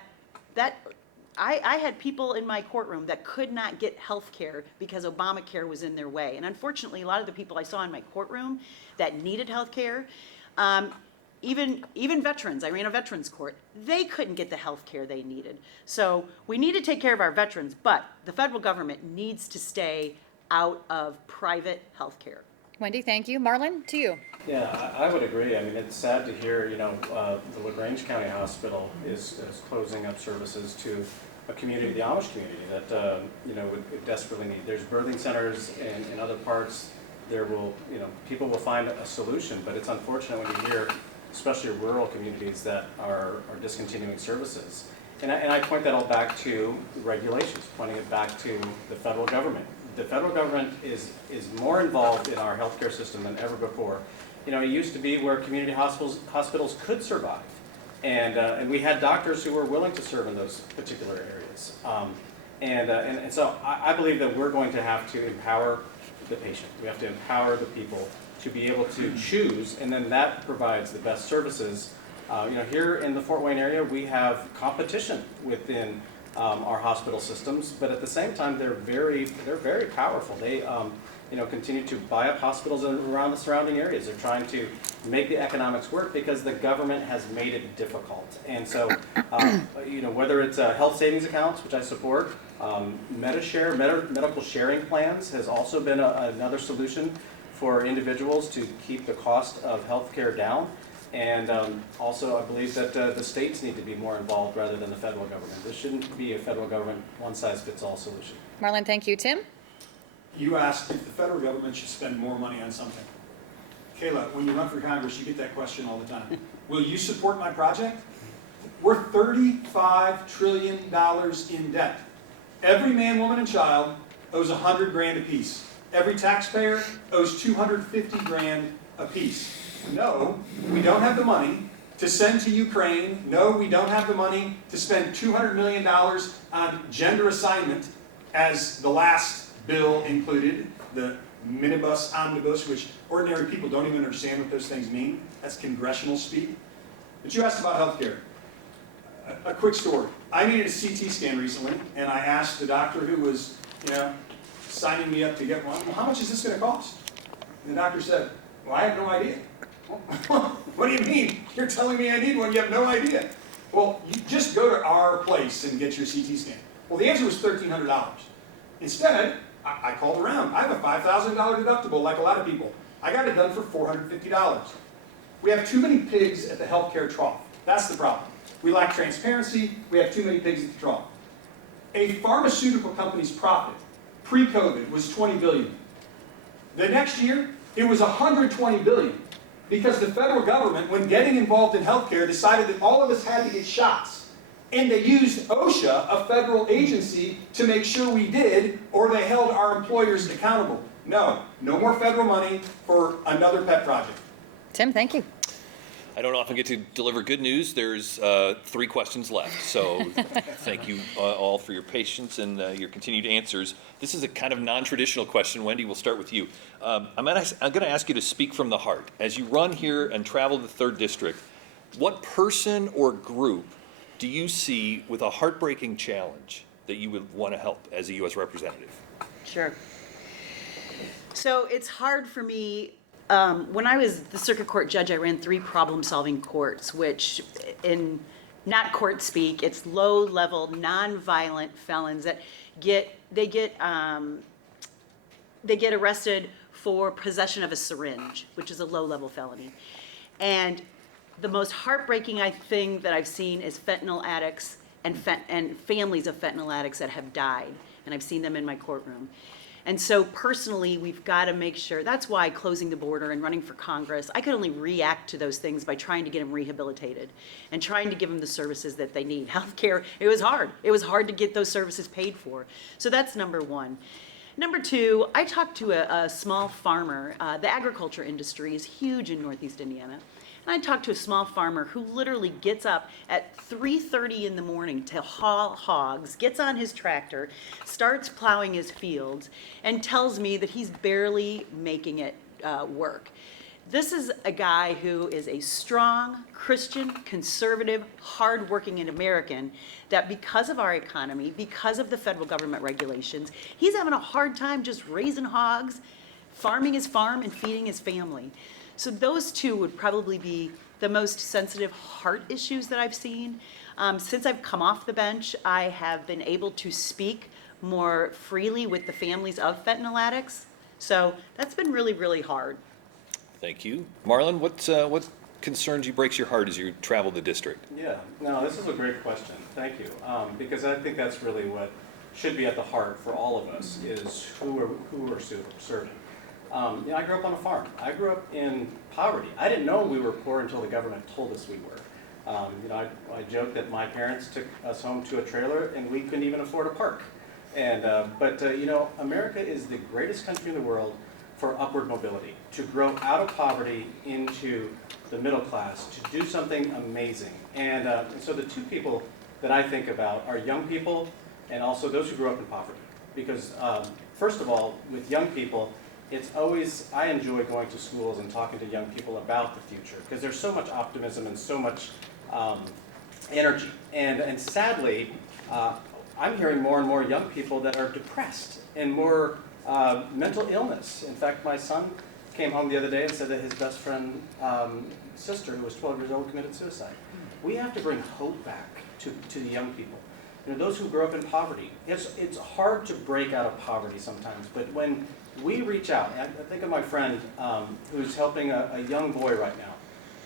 I had people in my courtroom that could not get health care because Obamacare was in their way. And unfortunately, a lot of the people I saw in my courtroom that needed health care, even veterans, I ran a veterans court, they couldn't get the health care they needed. So we need to take care of our veterans, but the federal government needs to stay out of private health care. Wendy, thank you. Marlin, to you. Yeah, I would agree. I mean, it's sad to hear, the LaGrange County Hospital is closing up services to a community, the Amish community, that would desperately need. There's birthing centers in other parts. There will, people will find a solution, but it's unfortunate when you hear, especially rural communities, that are discontinuing services. And I point that all back to regulations, pointing it back to the federal government. The federal government is more involved in our healthcare system than ever before. It used to be where community hospitals could survive. And we had doctors who were willing to serve in those particular areas. And so I believe that we're going to have to empower the patient. We have to empower the people to be able to choose, and then that provides the best services. Here in the Fort Wayne area, we have competition within our hospital systems, but at the same time, they're very powerful. They continue to buy up hospitals around the surrounding areas. They're trying to make the economics work because the government has made it difficult. And so, whether it's health savings accounts, which I support, Medishare, medical sharing plans has also been another solution for individuals to keep the cost of healthcare down. And also, I believe that the states need to be more involved rather than the federal government. This shouldn't be a federal government one-size-fits-all solution. Marlin, thank you. Tim? You asked if the federal government should spend more money on something. Kayla, when you run for Congress, you get that question all the time. Will you support my project? We're $35 trillion in debt. Every man, woman, and child owes $100,000 apiece. Every taxpayer owes $250,000 apiece. No, we don't have the money to send to Ukraine. No, we don't have the money to spend $200 million on gender assignment, as the last bill included, the minibus omnibus, which ordinary people don't even understand what those things mean. That's congressional speak. But you asked about healthcare. A quick story. I needed a CT scan recently, and I asked the doctor who was, signing me up to get one, well, how much is this going to cost? And the doctor said, well, I have no idea. What do you mean? You're telling me I need one, you have no idea. Well, you just go to our place and get your CT scan. Well, the answer was $1,300. Instead, I called around. I have a $5,000 deductible like a lot of people. I got it done for $450. We have too many pigs at the healthcare trough. That's the problem. We lack transparency. We have too many pigs at the trough. A pharmaceutical company's profit pre-COVID was $20 billion. The next year, it was $120 billion. Because the federal government, when getting involved in healthcare, decided that all of us had to get shots. And they used OSHA, a federal agency, to make sure we did, or they held our employers accountable. No more federal money for another pet project. Tim, thank you. I don't often get to deliver good news. There's 3 questions left, so thank you all for your patience and your continued answers. This is a kind of non-traditional question. Wendy, we'll start with you. I'm going to ask you to speak from the heart. As you run here and travel the 3rd District, what person or group do you see with a heartbreaking challenge that you would want to help as a U.S. representative? Sure. So it's hard for me. When I was the circuit court judge, I ran 3 problem-solving courts, which in not court speak, it's low-level, non-violent felons that get arrested for possession of a syringe, which is a low-level felony. And the most heartbreaking thing that I've seen is fentanyl addicts and families of fentanyl addicts that have died, and I've seen them in my courtroom. And so personally, we've got to make sure, that's why closing the border and running for Congress, I could only react to those things by trying to get them rehabilitated and trying to give them the services that they need. Healthcare, it was hard. It was hard to get those services paid for. So that's number 1. Number 2, I talked to a small farmer. The agriculture industry is huge in Northeast Indiana. And I talked to a small farmer who literally gets up at 3:30 in the morning to haul hogs, gets on his tractor, starts plowing his fields, and tells me that he's barely making it work. This is a guy who is a strong, Christian, conservative, hardworking American that because of our economy, because of the federal government regulations, he's having a hard time just raising hogs, farming his farm, and feeding his family. So those 2 would probably be the most sensitive heart issues that I've seen. Since I've come off the bench, I have been able to speak more freely with the families of fentanyl addicts. So that's been really, really hard. Thank you. Marlin, what concerns you, breaks your heart as you travel the district? Yeah, no, this is a great question. Thank you. Because I think that's really what should be at the heart for all of us is who are serving. I grew up on a farm. I grew up in poverty. I didn't know we were poor until the government told us we were. I joke that my parents took us home to a trailer and we couldn't even afford a park. But America is the greatest country in the world for upward mobility, to grow out of poverty into the middle class, to do something amazing. And so the two people that I think about are young people and also those who grew up in poverty. Because first of all, with young people, I enjoy going to schools and talking to young people about the future because there's so much optimism and so much energy. And sadly, I'm hearing more and more young people that are depressed and more mental illness. In fact, my son came home the other day and said that his best friend's sister, who was 12 years old, committed suicide. We have to bring hope back to the young people. Those who grew up in poverty. It's hard to break out of poverty sometimes, but when we reach out, I think of my friend who's helping a young boy right now,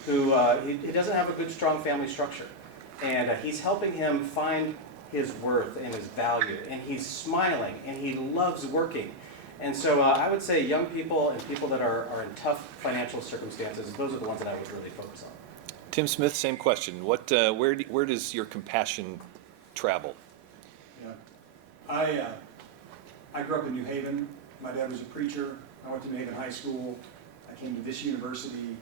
who he doesn't have a good, strong family structure, and he's helping him find his worth and his value, and he's smiling, and he loves working. And so I would say young people and people that are in tough financial circumstances, those are the ones that I would really focus on. Tim Smith, same question. Where does your compassion travel? Yeah. I grew up in New Haven. My dad was a preacher. I went to New Haven High School. I came to this university.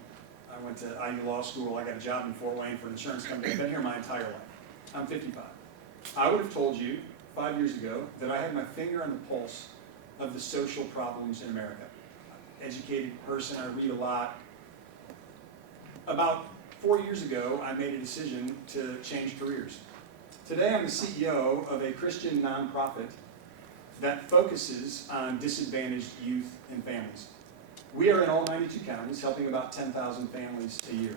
I went to Ivy Law School. I got a job in Fort Wayne for an insurance company. I've been here my entire life. I'm 55. I would have told you 5 years ago that I had my finger on the pulse of the social problems in America. Educated person, I read a lot. About 4 years ago, I made a decision to change careers. Today, I'm the CEO of a Christian nonprofit that focuses on disadvantaged youth and families. We are in all 92 counties, helping about 10,000 families a year.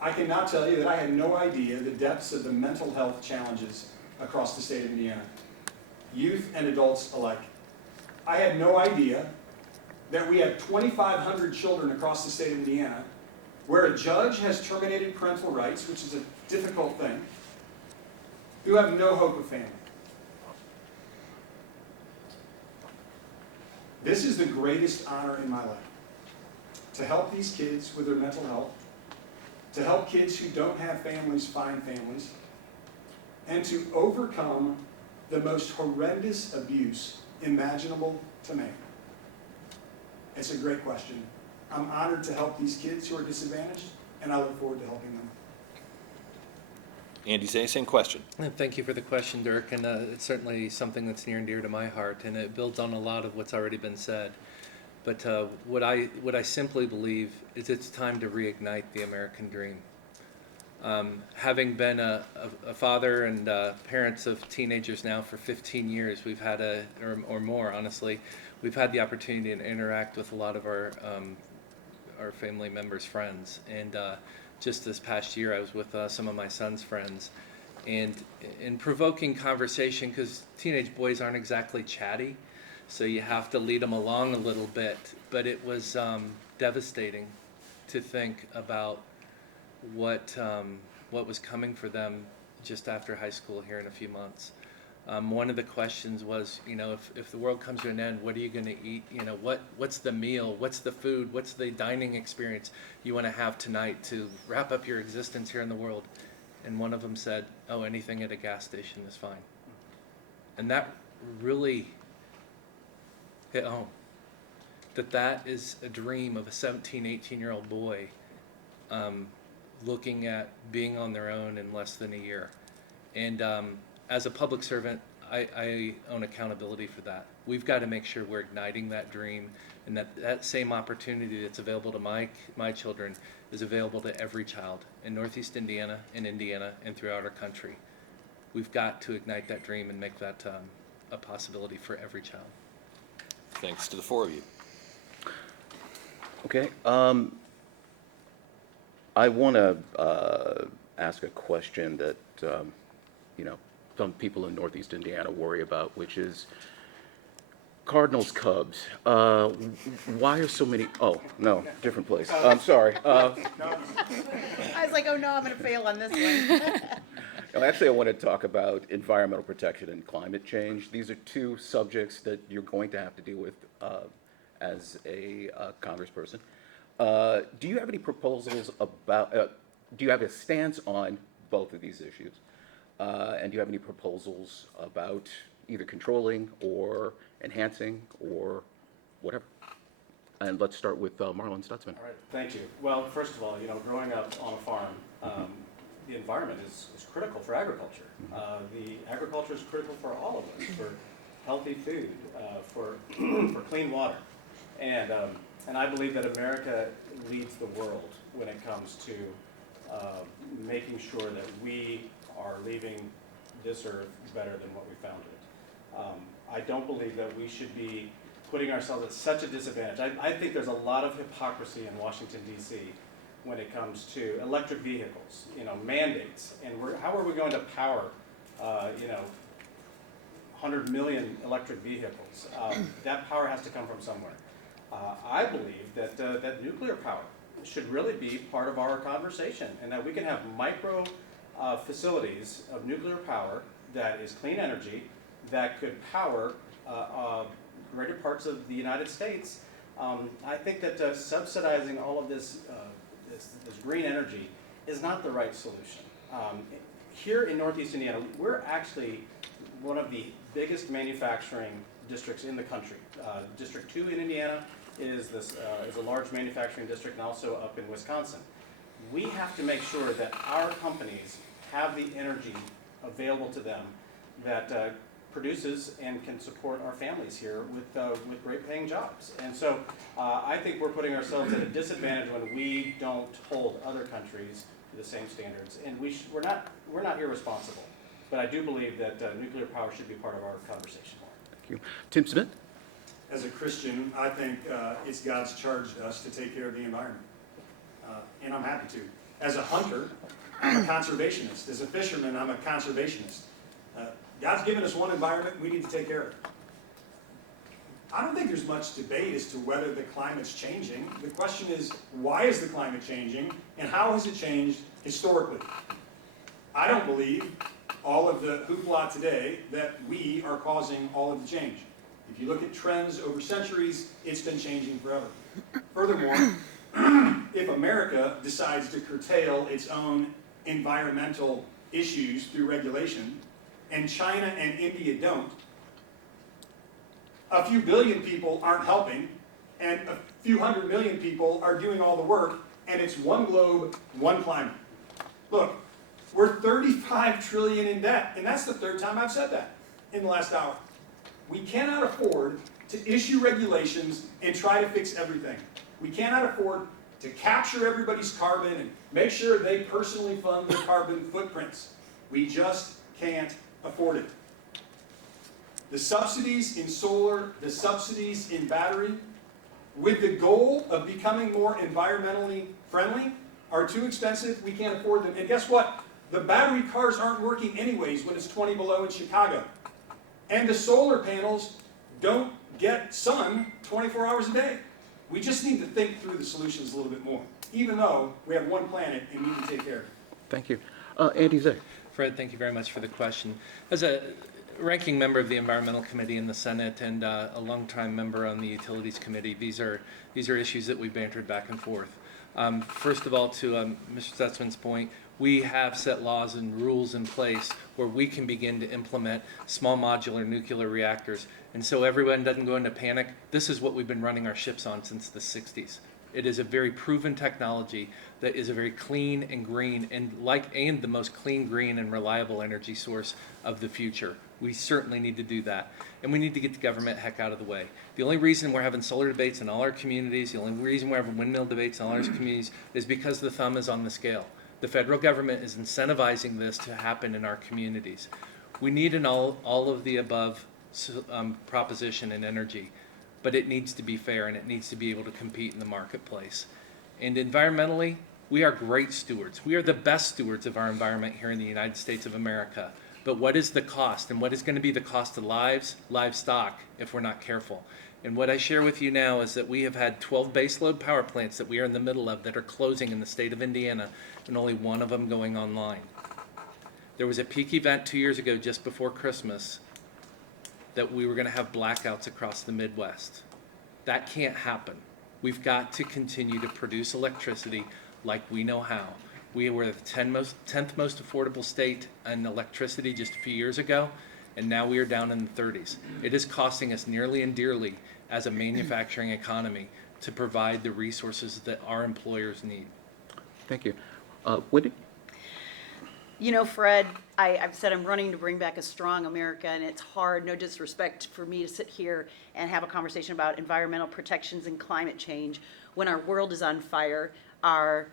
I can now tell you that I had no idea the depths of the mental health challenges across the state of Indiana, youth and adults alike. I had no idea that we have 2,500 children across the state of Indiana where a judge has terminated parental rights, which is a difficult thing, who have no hope of family. This is the greatest honor in my life, to help these kids with their mental health, to help kids who don't have families find families, and to overcome the most horrendous abuse imaginable to man. It's a great question. I'm honored to help these kids who are disadvantaged, and I look forward to helping them. Andy Zay, same question. Thank you for the question, Dirk, and it's certainly something that's near and dear to my heart, and it builds on a lot of what's already been said. But what I simply believe is it's time to reignite the American dream. Having been a father and parents of teenagers now for 15 years, we've had or more, honestly, we've had the opportunity to interact with a lot of our family members' friends. And just this past year, I was with some of my son's friends, and in provoking conversation, because teenage boys aren't exactly chatty, so you have to lead them along a little bit. But it was devastating to think about what was coming for them just after high school here in a few months. One of the questions was, if the world comes to an end, what are you going to eat? What's the meal? What's the food? What's the dining experience you want to have tonight to wrap up your existence here in the world? And one of them said, oh, anything at a gas station is fine. And that really hit home. That is a dream of a 17, 18-year-old boy looking at being on their own in less than a year. And as a public servant, I own accountability for that. We've got to make sure we're igniting that dream, and that same opportunity that's available to my children is available to every child in Northeast Indiana, in Indiana, and throughout our country. We've got to ignite that dream and make that a possibility for every child. Thanks to the four of you. Okay. I want to ask a question that, some people in Northeast Indiana worry about, which is Cardinals, Cubs. Why are so many? Oh no, different place. I'm sorry. I was like, oh no, I'm gonna fail on this one. No, actually, I want to talk about environmental protection and climate change. These are two subjects that you're going to have to deal with as a congressperson. Do you have any proposals about? Do you have a stance on both of these issues? And do you have any proposals about either controlling or enhancing or whatever? And let's start with Marlin Stutzman. All right, thank you. Well, first of all, growing up on a farm, the environment is critical for agriculture. The agriculture is critical for all of us, for healthy food, for clean water. And I believe that America leads the world when it comes to making sure that we are leaving this earth better than what we found it. I don't believe that we should be putting ourselves at such a disadvantage. I think there's a lot of hypocrisy in Washington, D.C. when it comes to electric vehicles, mandates, and how are we going to power, 100 million electric vehicles? That power has to come from somewhere. I believe that nuclear power should really be part of our conversation, and that we can have micro facilities of nuclear power that is clean energy that could power greater parts of the United States. I think that subsidizing all of this green energy is not the right solution. Here in Northeast Indiana, we're actually one of the biggest manufacturing districts in the country. District 2 in Indiana is a large manufacturing district, and also up in Wisconsin. We have to make sure that our companies have the energy available to them that produces and can support our families here with great paying jobs. And so I think we're putting ourselves at a disadvantage when we don't hold other countries to the same standards. And we're not irresponsible. But I do believe that nuclear power should be part of our conversation more. Thank you. Tim Smith? As a Christian, I think it's God's charged us to take care of the environment. And I'm happy to. As a hunter, I'm a conservationist. As a fisherman, I'm a conservationist. God's given us one environment, we need to take care of it. I don't think there's much debate as to whether the climate's changing. The question is, why is the climate changing, and how has it changed historically? I don't believe all of the hoopla today that we are causing all of the change. If you look at trends over centuries, it's been changing forever. Furthermore, if America decides to curtail its own environmental issues through regulation, and China and India don't, a few billion people aren't helping, and a few 100 million people are doing all the work, and it's one globe, one climate. Look, we're 35 trillion in debt, and that's the third time I've said that in the last hour. We cannot afford to issue regulations and try to fix everything. We cannot afford to capture everybody's carbon and make sure they personally fund their carbon footprints. We just can't afford it. The subsidies in solar, the subsidies in battery, with the goal of becoming more environmentally friendly, are too expensive. We can't afford them. And guess what? The battery cars aren't working anyways when it's 20 below in Chicago. And the solar panels don't get sun 24 hours a day. We just need to think through the solutions a little bit more, even though we have one planet and we need to take care of it. Thank you. Andy Zay? Fred, thank you very much for the question. As a ranking member of the Environmental Committee in the Senate and a longtime member on the Utilities Committee, these are issues that we've bantered back and forth. First of all, to Mr. Stutzman's point, we have set laws and rules in place where we can begin to implement small modular nuclear reactors. And so everyone doesn't go into panic. This is what we've been running our ships on since the 60s. It is a very proven technology that is a very clean and green and the most clean, green, and reliable energy source of the future. We certainly need to do that. And we need to get the government heck out of the way. The only reason we're having solar debates in all our communities, the only reason we're having windmill debates in all our communities is because the thumb is on the scale. The federal government is incentivizing this to happen in our communities. We need an all of the above proposition in energy, but it needs to be fair and it needs to be able to compete in the marketplace. And environmentally, we are great stewards. We are the best stewards of our environment here in the United States of America. But what is the cost, and what is going to be the cost of lives, livestock, if we're not careful? And what I share with you now is that we have had 12 baseload power plants that we are in the middle of that are closing in the state of Indiana, and only one of them going online. There was a peak event 2 years ago, just before Christmas, that we were going to have blackouts across the Midwest. That can't happen. We've got to continue to produce electricity like we know how. We were the 10th most affordable state in electricity just a few years ago, and now we are down in the 30s. It is costing us nearly and dearly as a manufacturing economy to provide the resources that our employers need. Thank you. Wendy? You know, Fred, I've said I'm running to bring back a strong America, and it's hard, no disrespect, for me to sit here and have a conversation about environmental protections and climate change when our world is on fire, our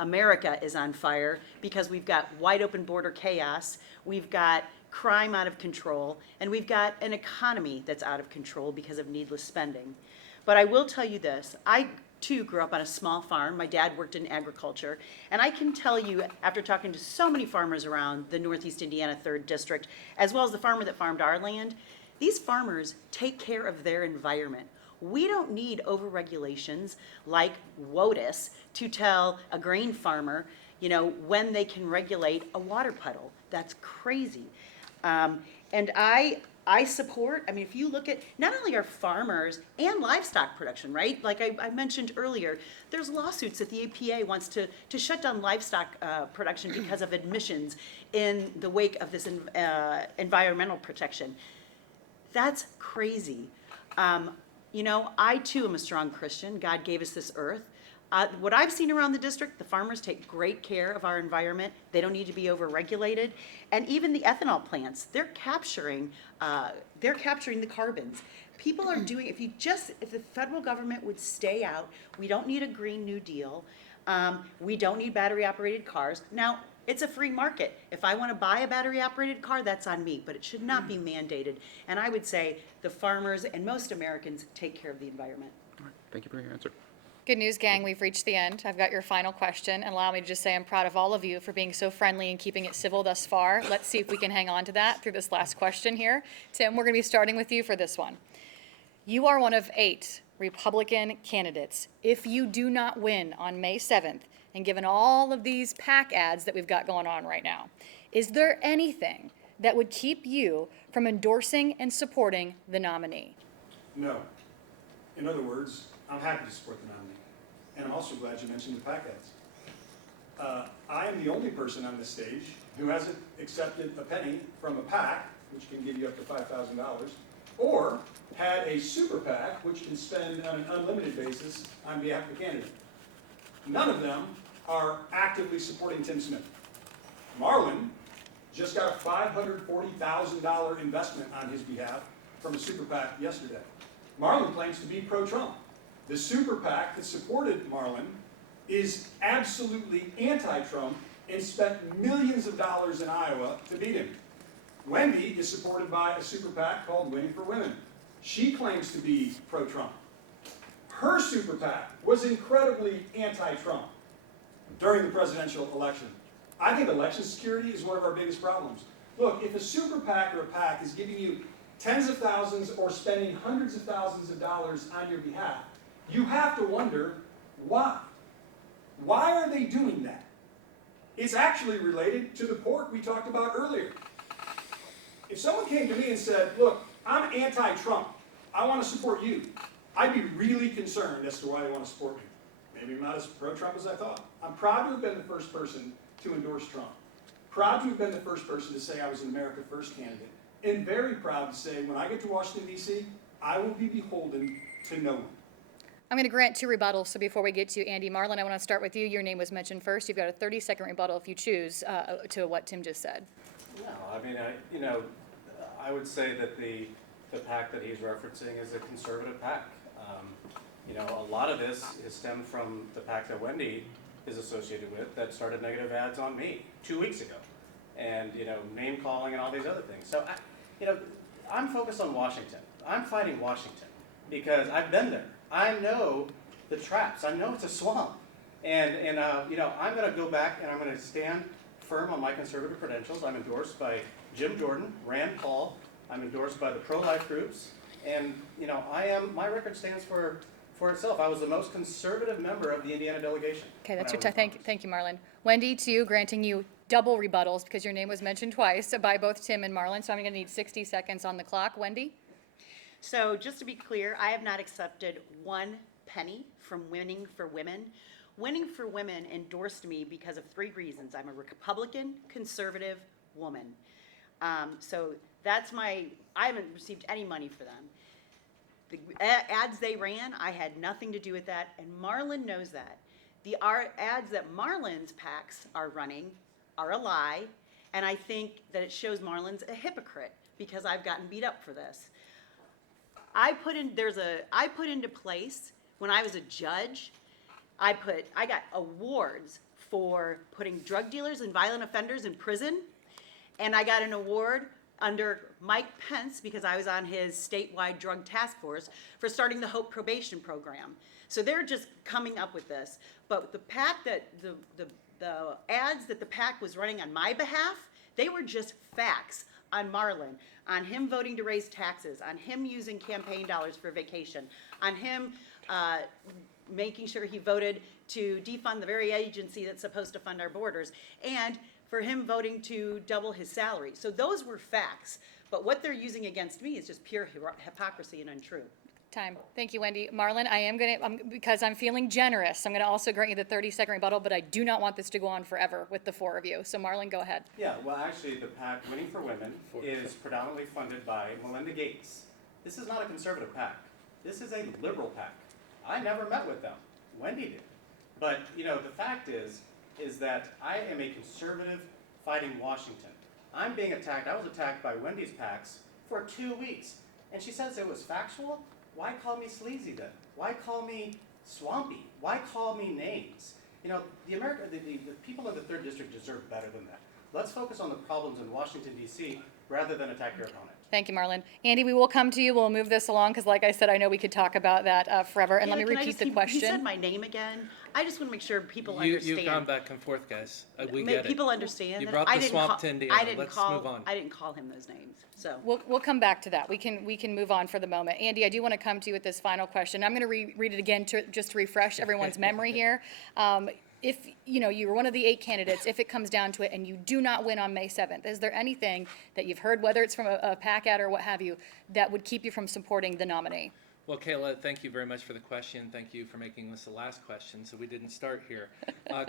America is on fire, because we've got wide open border chaos, we've got crime out of control, and we've got an economy that's out of control because of needless spending. But I will tell you this, I too grew up on a small farm. My dad worked in agriculture, and I can tell you, after talking to so many farmers around the Northeast Indiana 3rd District, as well as the farmer that farmed our land, these farmers take care of their environment. We don't need over-regulations like WOTUS to tell a grain farmer, you know, when they can regulate a water puddle. That's crazy. And I support, I mean, if you look at not only our farmers and livestock production, right? Like I mentioned earlier, there's lawsuits that the EPA wants to shut down livestock production because of emissions in the wake of this environmental protection. That's crazy. You know, I too am a strong Christian. God gave us this earth. What I've seen around the district, the farmers take great care of our environment. They don't need to be over-regulated. And even the ethanol plants, they're capturing the carbons. People are doing, if the federal government would stay out, we don't need a Green New Deal. We don't need battery-operated cars. Now, it's a free market. If I want to buy a battery-operated car, that's on me, but it should not be mandated. And I would say the farmers and most Americans take care of the environment. All right. Thank you for your answer. Good news, gang, we've reached the end. I've got your final question, and allow me to just say I'm proud of all of you for being so friendly and keeping it civil thus far. Let's see if we can hang on to that through this last question here. Tim, we're going to be starting with you for this one. You are one of 8 Republican candidates. If you do not win on May 7th, and given all of these PAC ads that we've got going on right now, is there anything that would keep you from endorsing and supporting the nominee? No. In other words, I'm happy to support the nominee. And I'm also glad you mentioned the PAC ads. I am the only person on this stage who hasn't accepted a penny from a PAC, which can give you up to $5,000, or had a super PAC, which can spend on an unlimited basis on behalf of the candidate. None of them are actively supporting Tim Smith. Marlin just got a $540,000 investment on his behalf from a super PAC yesterday. Marlin claims to be pro-Trump. The super PAC that supported Marlin is absolutely anti-Trump and spent millions of dollars in Iowa to beat him. Wendy is supported by a super PAC called Winning for Women. She claims to be pro-Trump. Her super PAC was incredibly anti-Trump during the presidential election. I think election security is one of our biggest problems. Look, if a super PAC or a PAC is giving you tens of thousands or spending hundreds of thousands of dollars on your behalf, you have to wonder why. Why are they doing that? It's actually related to the pork we talked about earlier. If someone came to me and said, look, I'm anti-Trump, I want to support you, I'd be really concerned as to why they want to support me. Maybe I'm not as pro-Trump as I thought. I'm proud to have been the first person to endorse Trump. Proud to have been the first person to say I was an America First candidate. And very proud to say when I get to Washington, D.C., I will be beholden to no one. I'm going to grant 2 rebuttals, so before we get to Andy, Marlin, I want to start with you. Your name was mentioned first. You've got a 30-second rebuttal if you choose to what Tim just said. No, I mean, I would say that the PAC that he's referencing is a conservative PAC. A lot of this is stemmed from the PAC that Wendy is associated with that started negative ads on me 2 weeks ago, and name calling and all these other things. So I'm focused on Washington. I'm fighting Washington because I've been there. I know the traps. I know it's a swamp, and I'm going to go back and I'm going to stand firm on my conservative credentials. I'm endorsed by Jim Jordan, Rand Paul. I'm endorsed by the pro-life groups, and my record stands for itself. I was the most conservative member of the Indiana delegation. Okay, that's when your I was in time. Thank you, Marlin. Wendy, to you, granting you double rebuttals because your name was mentioned twice by both Tim and Marlin, so I'm going to need 60 seconds on the clock. Wendy? So just to be clear, I have not accepted one penny from Winning for Women. Winning for Women endorsed me because of 3 reasons. I'm a Republican, conservative woman. So that's I haven't received any money for them. The ads they ran, I had nothing to do with that, and Marlin knows that. The ads that Marlin's PACs are running are a lie, and I think that it shows Marlin's a hypocrite because I've gotten beat up for this. I put into place when I was a judge. I got awards for putting drug dealers and violent offenders in prison, and I got an award under Mike Pence because I was on his statewide drug task force for starting the Hope probation program. So they're just coming up with this. But the PAC that the ads that the PAC was running on my behalf, they were just facts on Marlin, on him voting to raise taxes, on him using campaign dollars for vacation, on him making sure he voted to defund the very agency that's supposed to fund our borders, and for him voting to double his salary. So those were facts. But what they're using against me is just pure hypocrisy and untrue. Time. Thank you, Wendy. Marlin, I am going to, because I'm feeling generous, I'm going to also grant you the 30-second rebuttal, but I do not want this to go on forever with the 4 of you. So Marlin, go ahead. Yeah, well, actually, the PAC Winning for Women is predominantly funded by Melinda Gates. This is not a conservative PAC. This is a liberal PAC. I never met with them. Wendy did. But, the fact is that I am a conservative fighting Washington. I'm being attacked. I was attacked by Wendy's PACs for 2 weeks. And she says it was factual? Why call me sleazy then? Why call me swampy? Why call me names? The people of the 3rd District deserve better than that. Let's focus on the problems in Washington, D.C., rather than attack your opponent. Thank you, Marlin. Andy, we will come to you. We'll move this along because, like I said, I know we could talk about that forever. And let me repeat the question. He said my name again. I just want to make sure people You've understand. gone back and forth, guys. We get it. People understand You that brought I the didn't swamp call, to Indiana. I didn't Let's call, move on. I didn't call him those names. So We'll come back to that. We can move on for the moment. Andy, I do want to come to you with this final question. I'm going to read it again just to refresh everyone's memory here. If you were one of the 8 candidates, if it comes down to it and you do not win on May 7th, is there anything that you've heard, whether it's from a PAC ad or what have you, that would keep you from supporting the nominee? Well, Kayla, thank you very much for the question. Thank you for making this the last question, so we didn't start here.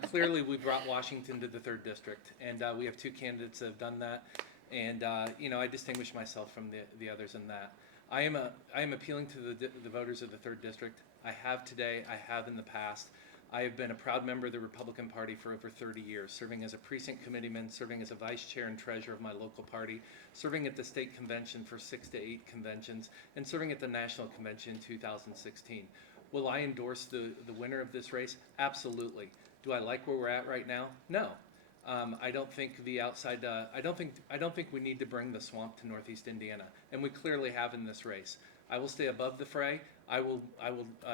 Clearly, we brought Washington to the 3rd District, and we have 2 candidates that have done that. And I distinguish myself from the others in that. I am appealing to the voters of the 3rd District. I have today. I have in the past. I have been a proud member of the Republican Party for over 30 years, serving as a precinct committeeman, serving as a vice chair and treasurer of my local party, serving at the state convention for 6 to 8 conventions, and serving at the national convention in 2016. Will I endorse the winner of this race? Absolutely. Do I like where we're at right now? No. I don't think the outside. I don't think we need to bring the swamp to Northeast Indiana, and we clearly have in this race. I will stay above the fray. I will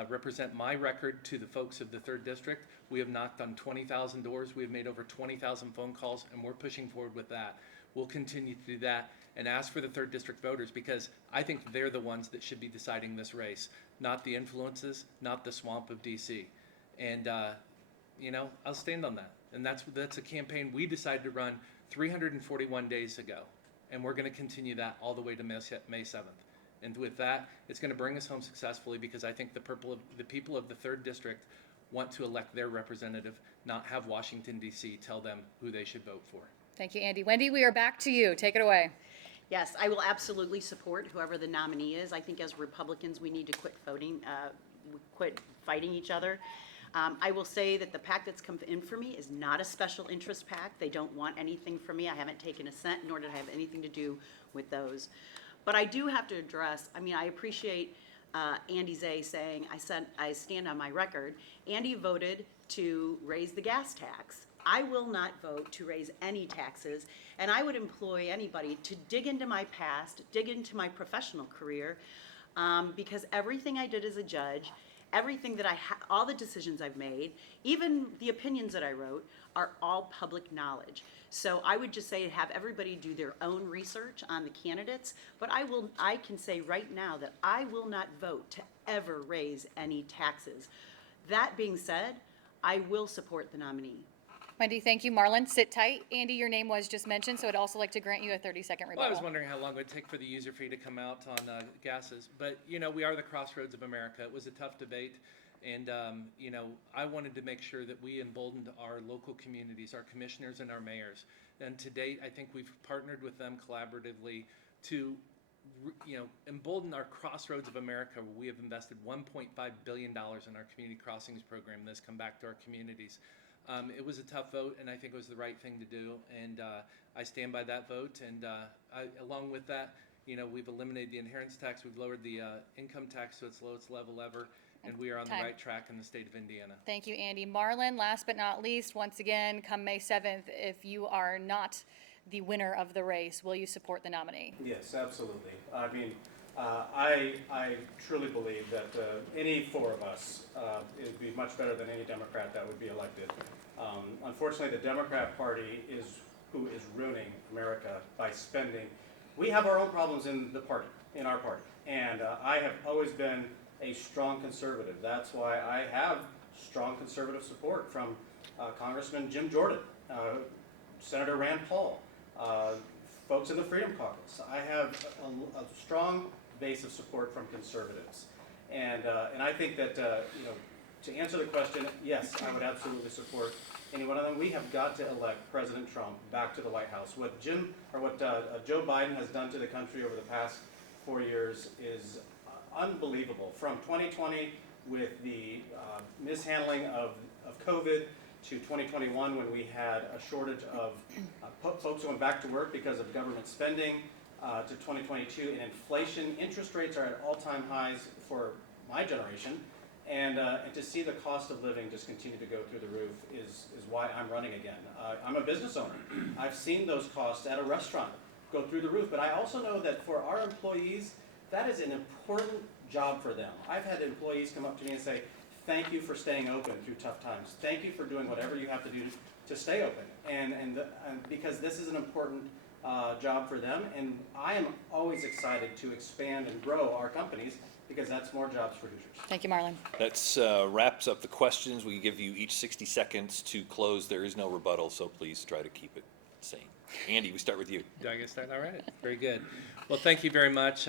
represent my record to the folks of the 3rd District. We have knocked on 20,000 doors. We have made over 20,000 phone calls, and we're pushing forward with that. We'll continue to do that and ask for the 3rd District voters because I think they're the ones that should be deciding this race, not the influences, not the swamp of D.C. And I'll stand on that. And that's a campaign we decided to run 341 days ago, and we're going to continue that all the way to May 7th. And with that, it's going to bring us home successfully because I think the people of the 3rd District want to elect their representative, not have Washington, D.C. tell them who they should vote for. Thank you, Andy. Wendy, we are back to you. Take it away. yes, I will absolutely support whoever the nominee is. I think as Republicans, we need to quit fighting each other. I will say that the PAC that's come in for me is not a special interest PAC. They don't want anything from me. I haven't taken a cent, nor did I have anything to do with those. But I do have to address, I appreciate Andy Zay saying, I stand on my record. Andy voted to raise the gas tax. I will not vote to raise any taxes, and I would employ anybody to dig into my past, dig into my professional career, because everything I did as a judge, everything that all the decisions I've made, even the opinions that I wrote, are all public knowledge. So I would just say have everybody do their own research on the candidates, but I can say right now that I will not vote to ever raise any taxes. That being said, I will support the nominee. Wendy, thank you. Marlin, sit tight. Andy, your name was just mentioned, so I'd also like to grant you a 30-second Well, I was rebuttal. wondering how long it would take for the user fee to come out on gases, but we are the crossroads of America. It was a tough debate, and I wanted to make sure that we emboldened our local communities, our commissioners and our mayors. And to date, I think we've partnered with them collaboratively to embolden our crossroads of America. We have invested $1.5 billion in our community crossings program that's come back to our communities. It was a tough vote, and I think it was the right thing to do, and I stand by that vote. And along with that, we've eliminated the inheritance tax, we've lowered the income tax to its lowest level ever, and we are on the right track in the state of Indiana. Thank you, Andy. Marlin, last but not least, once again, come May 7th, if you are not the winner of the race, will you support the nominee? Yes, absolutely. I mean, I truly believe that any four of us, it would be much better than any Democrat that would be elected. Unfortunately, the Democrat Party is who is ruining America by spending. We have our own problems in the party, in our party, and I have always been a strong conservative. That's why I have strong conservative support from Congressman Jim Jordan, Senator Rand Paul, folks in the Freedom Caucus. I have a strong base of support from conservatives, and I think that to answer the question, yes, I would absolutely support any one of them. We have got to elect President Trump back to the White House. What Joe Biden has done to the country over the past 4 years is unbelievable. From 2020 with the mishandling of COVID to 2021 when we had a shortage of folks going back to work because of government spending, to 2022 and inflation. Interest rates are at all-time highs for my generation, and to see the cost of living just continue to go through the roof is why I'm running again. I'm a business owner. I've seen those costs at a restaurant go through the roof, but I also know that for our employees, that is an important job for them. I've had employees come up to me and say, thank you for staying open through tough times. Thank you for doing whatever you have to do to stay open. And because this is an important job for them, and I am always excited to expand and grow our companies because that's more jobs for Hoosiers. Thank you, Marlin. That wraps up the questions. We give you each 60 seconds to close. There is no rebuttal, so please try to keep it sane. Andy, we start with you. Do I get started? All right. Very good. Well, thank you very much,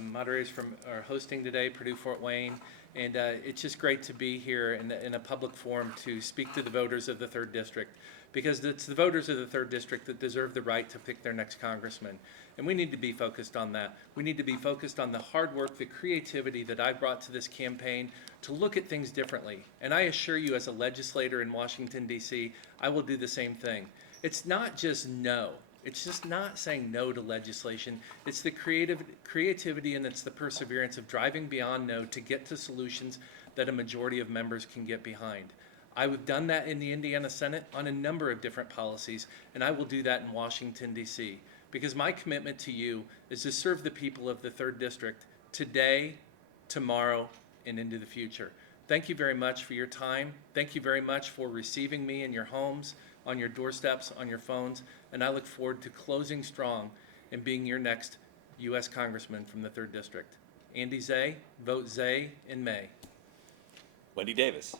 moderators from our hosting today, Purdue Fort Wayne. And it's just great to be here in a public forum to speak to the voters of the 3rd District, because it's the voters of the 3rd District that deserve the right to pick their next congressman. And we need to be focused on that. We need to be focused on the hard work, the creativity that I brought to this campaign to look at things differently. And I assure you, as a legislator in Washington, D.C., I will do the same thing. It's not just no. It's just not saying no to legislation. It's the creativity and it's the perseverance of driving beyond no to get to solutions that a majority of members can get behind. I've done that in the Indiana Senate on a number of different policies, and I will do that in Washington, D.C., because my commitment to you is to serve the people of the 3rd District today, tomorrow, and into the future. Thank you very much for your time. Thank you very much for receiving me in your homes, on your doorsteps, on your phones, and I look forward to closing strong and being your next U.S. Congressman from the 3rd District. Andy Zay, vote Zay in May. Wendy Davis.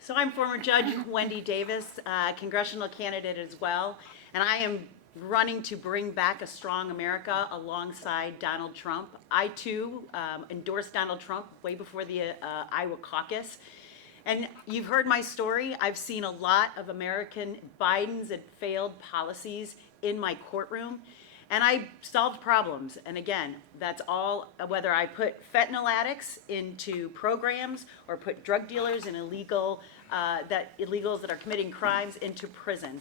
So I'm former Judge Wendy Davis, congressional candidate as well, and I am running to bring back a strong America alongside Donald Trump. I too endorsed Donald Trump way before the Iowa caucus. And you've heard my story. I've seen a lot of American Biden's and failed policies in my courtroom, and I solved problems. And again, that's all, whether I put fentanyl addicts into programs or put drug dealers and illegals that are committing crimes into prison.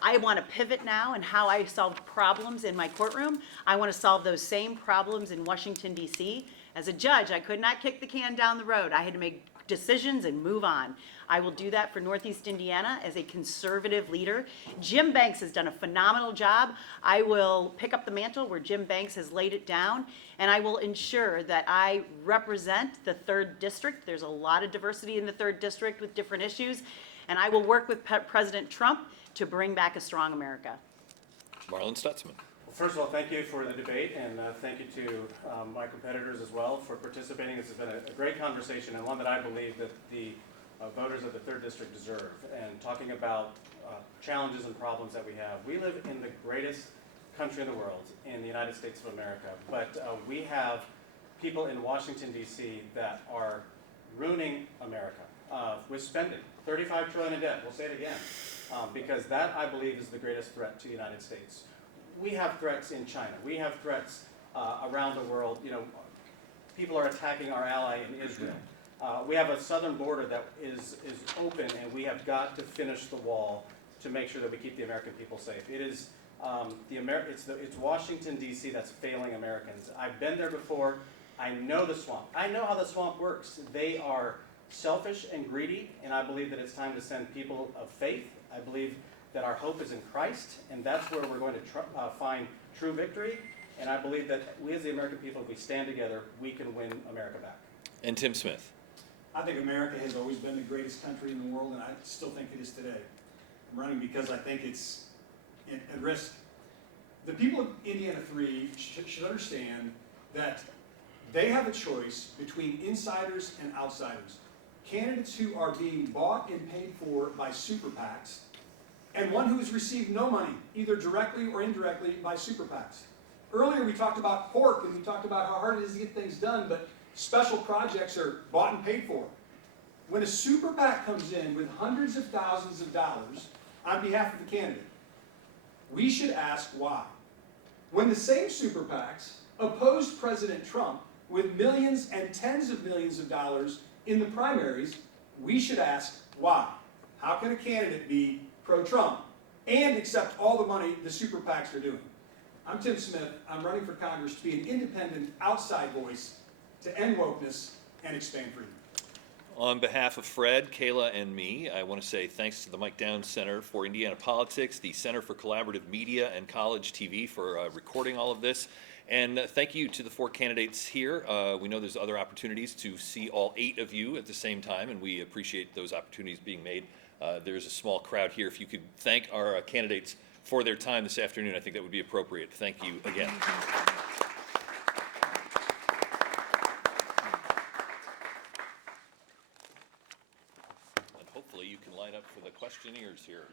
I want to pivot now in how I solved problems in my courtroom. I want to solve those same problems in Washington, D.C. As a judge, I could not kick the can down the road. I had to make decisions and move on. I will do that for Northeast Indiana as a conservative leader. Jim Banks has done a phenomenal job. I will pick up the mantle where Jim Banks has laid it down, and I will ensure that I represent the 3rd District. There's a lot of diversity in the 3rd District with different issues, and I will work with President Trump to bring back a strong America. Marlin Stutzman. Well, first of all, thank you for the debate, and thank you to my competitors as well for participating. This has been a great conversation, and one that I believe that the voters of the 3rd District deserve. And talking about challenges and problems that we have. We live in the greatest country in the world, in the United States of America, but we have people in Washington, D.C. that are ruining America with spending. $35 trillion in debt, we'll say it again, because that, I believe, is the greatest threat to the United States. We have threats in China. We have threats around the world. You know, people are attacking our ally in Israel. We have a southern border that is open, and we have got to finish the wall to make sure that we keep the American people safe. It is it's Washington, D.C. that's failing Americans. I've been there before. I know the swamp. I know how the swamp works. They are selfish and greedy, and I believe that it's time to send people of faith. I believe that our hope is in Christ, and that's where we're going to find true victory. And I believe that we as the American people, if we stand together, we can win America back. And Tim Smith. I think America has always been the greatest country in the world, and I still think it is today. I'm running because I think it's at risk. The people of Indiana 3 should understand that they have a choice between insiders and outsiders. Candidates who are being bought and paid for by super PACs, and one who has received no money, either directly or indirectly, by super PACs. Earlier we talked about pork, and we talked about how hard it is to get things done, but special projects are bought and paid for. When a super PAC comes in with hundreds of thousands of dollars on behalf of the candidate, we should ask why. When the same super PACs opposed President Trump with millions and tens of millions of dollars in the primaries, we should ask why. How can a candidate be pro-Trump and accept all the money the super PACs are doing? I'm Tim Smith. I'm running for Congress to be an independent, outside voice to end wokeness and expand freedom. On behalf of Fred, Kayla, and me, I want to say thanks to the Mike Downs Center for Indiana Politics, the Center for Collaborative Media, and College TV for recording all of this. And thank you to the 4 candidates here. We know there's other opportunities to see all 8 of you at the same time, and we appreciate those opportunities being made. There's a small crowd here. If you could thank our candidates for their time this afternoon, I think that would be appropriate. Thank you again. And hopefully you can line up for the questionnaires here.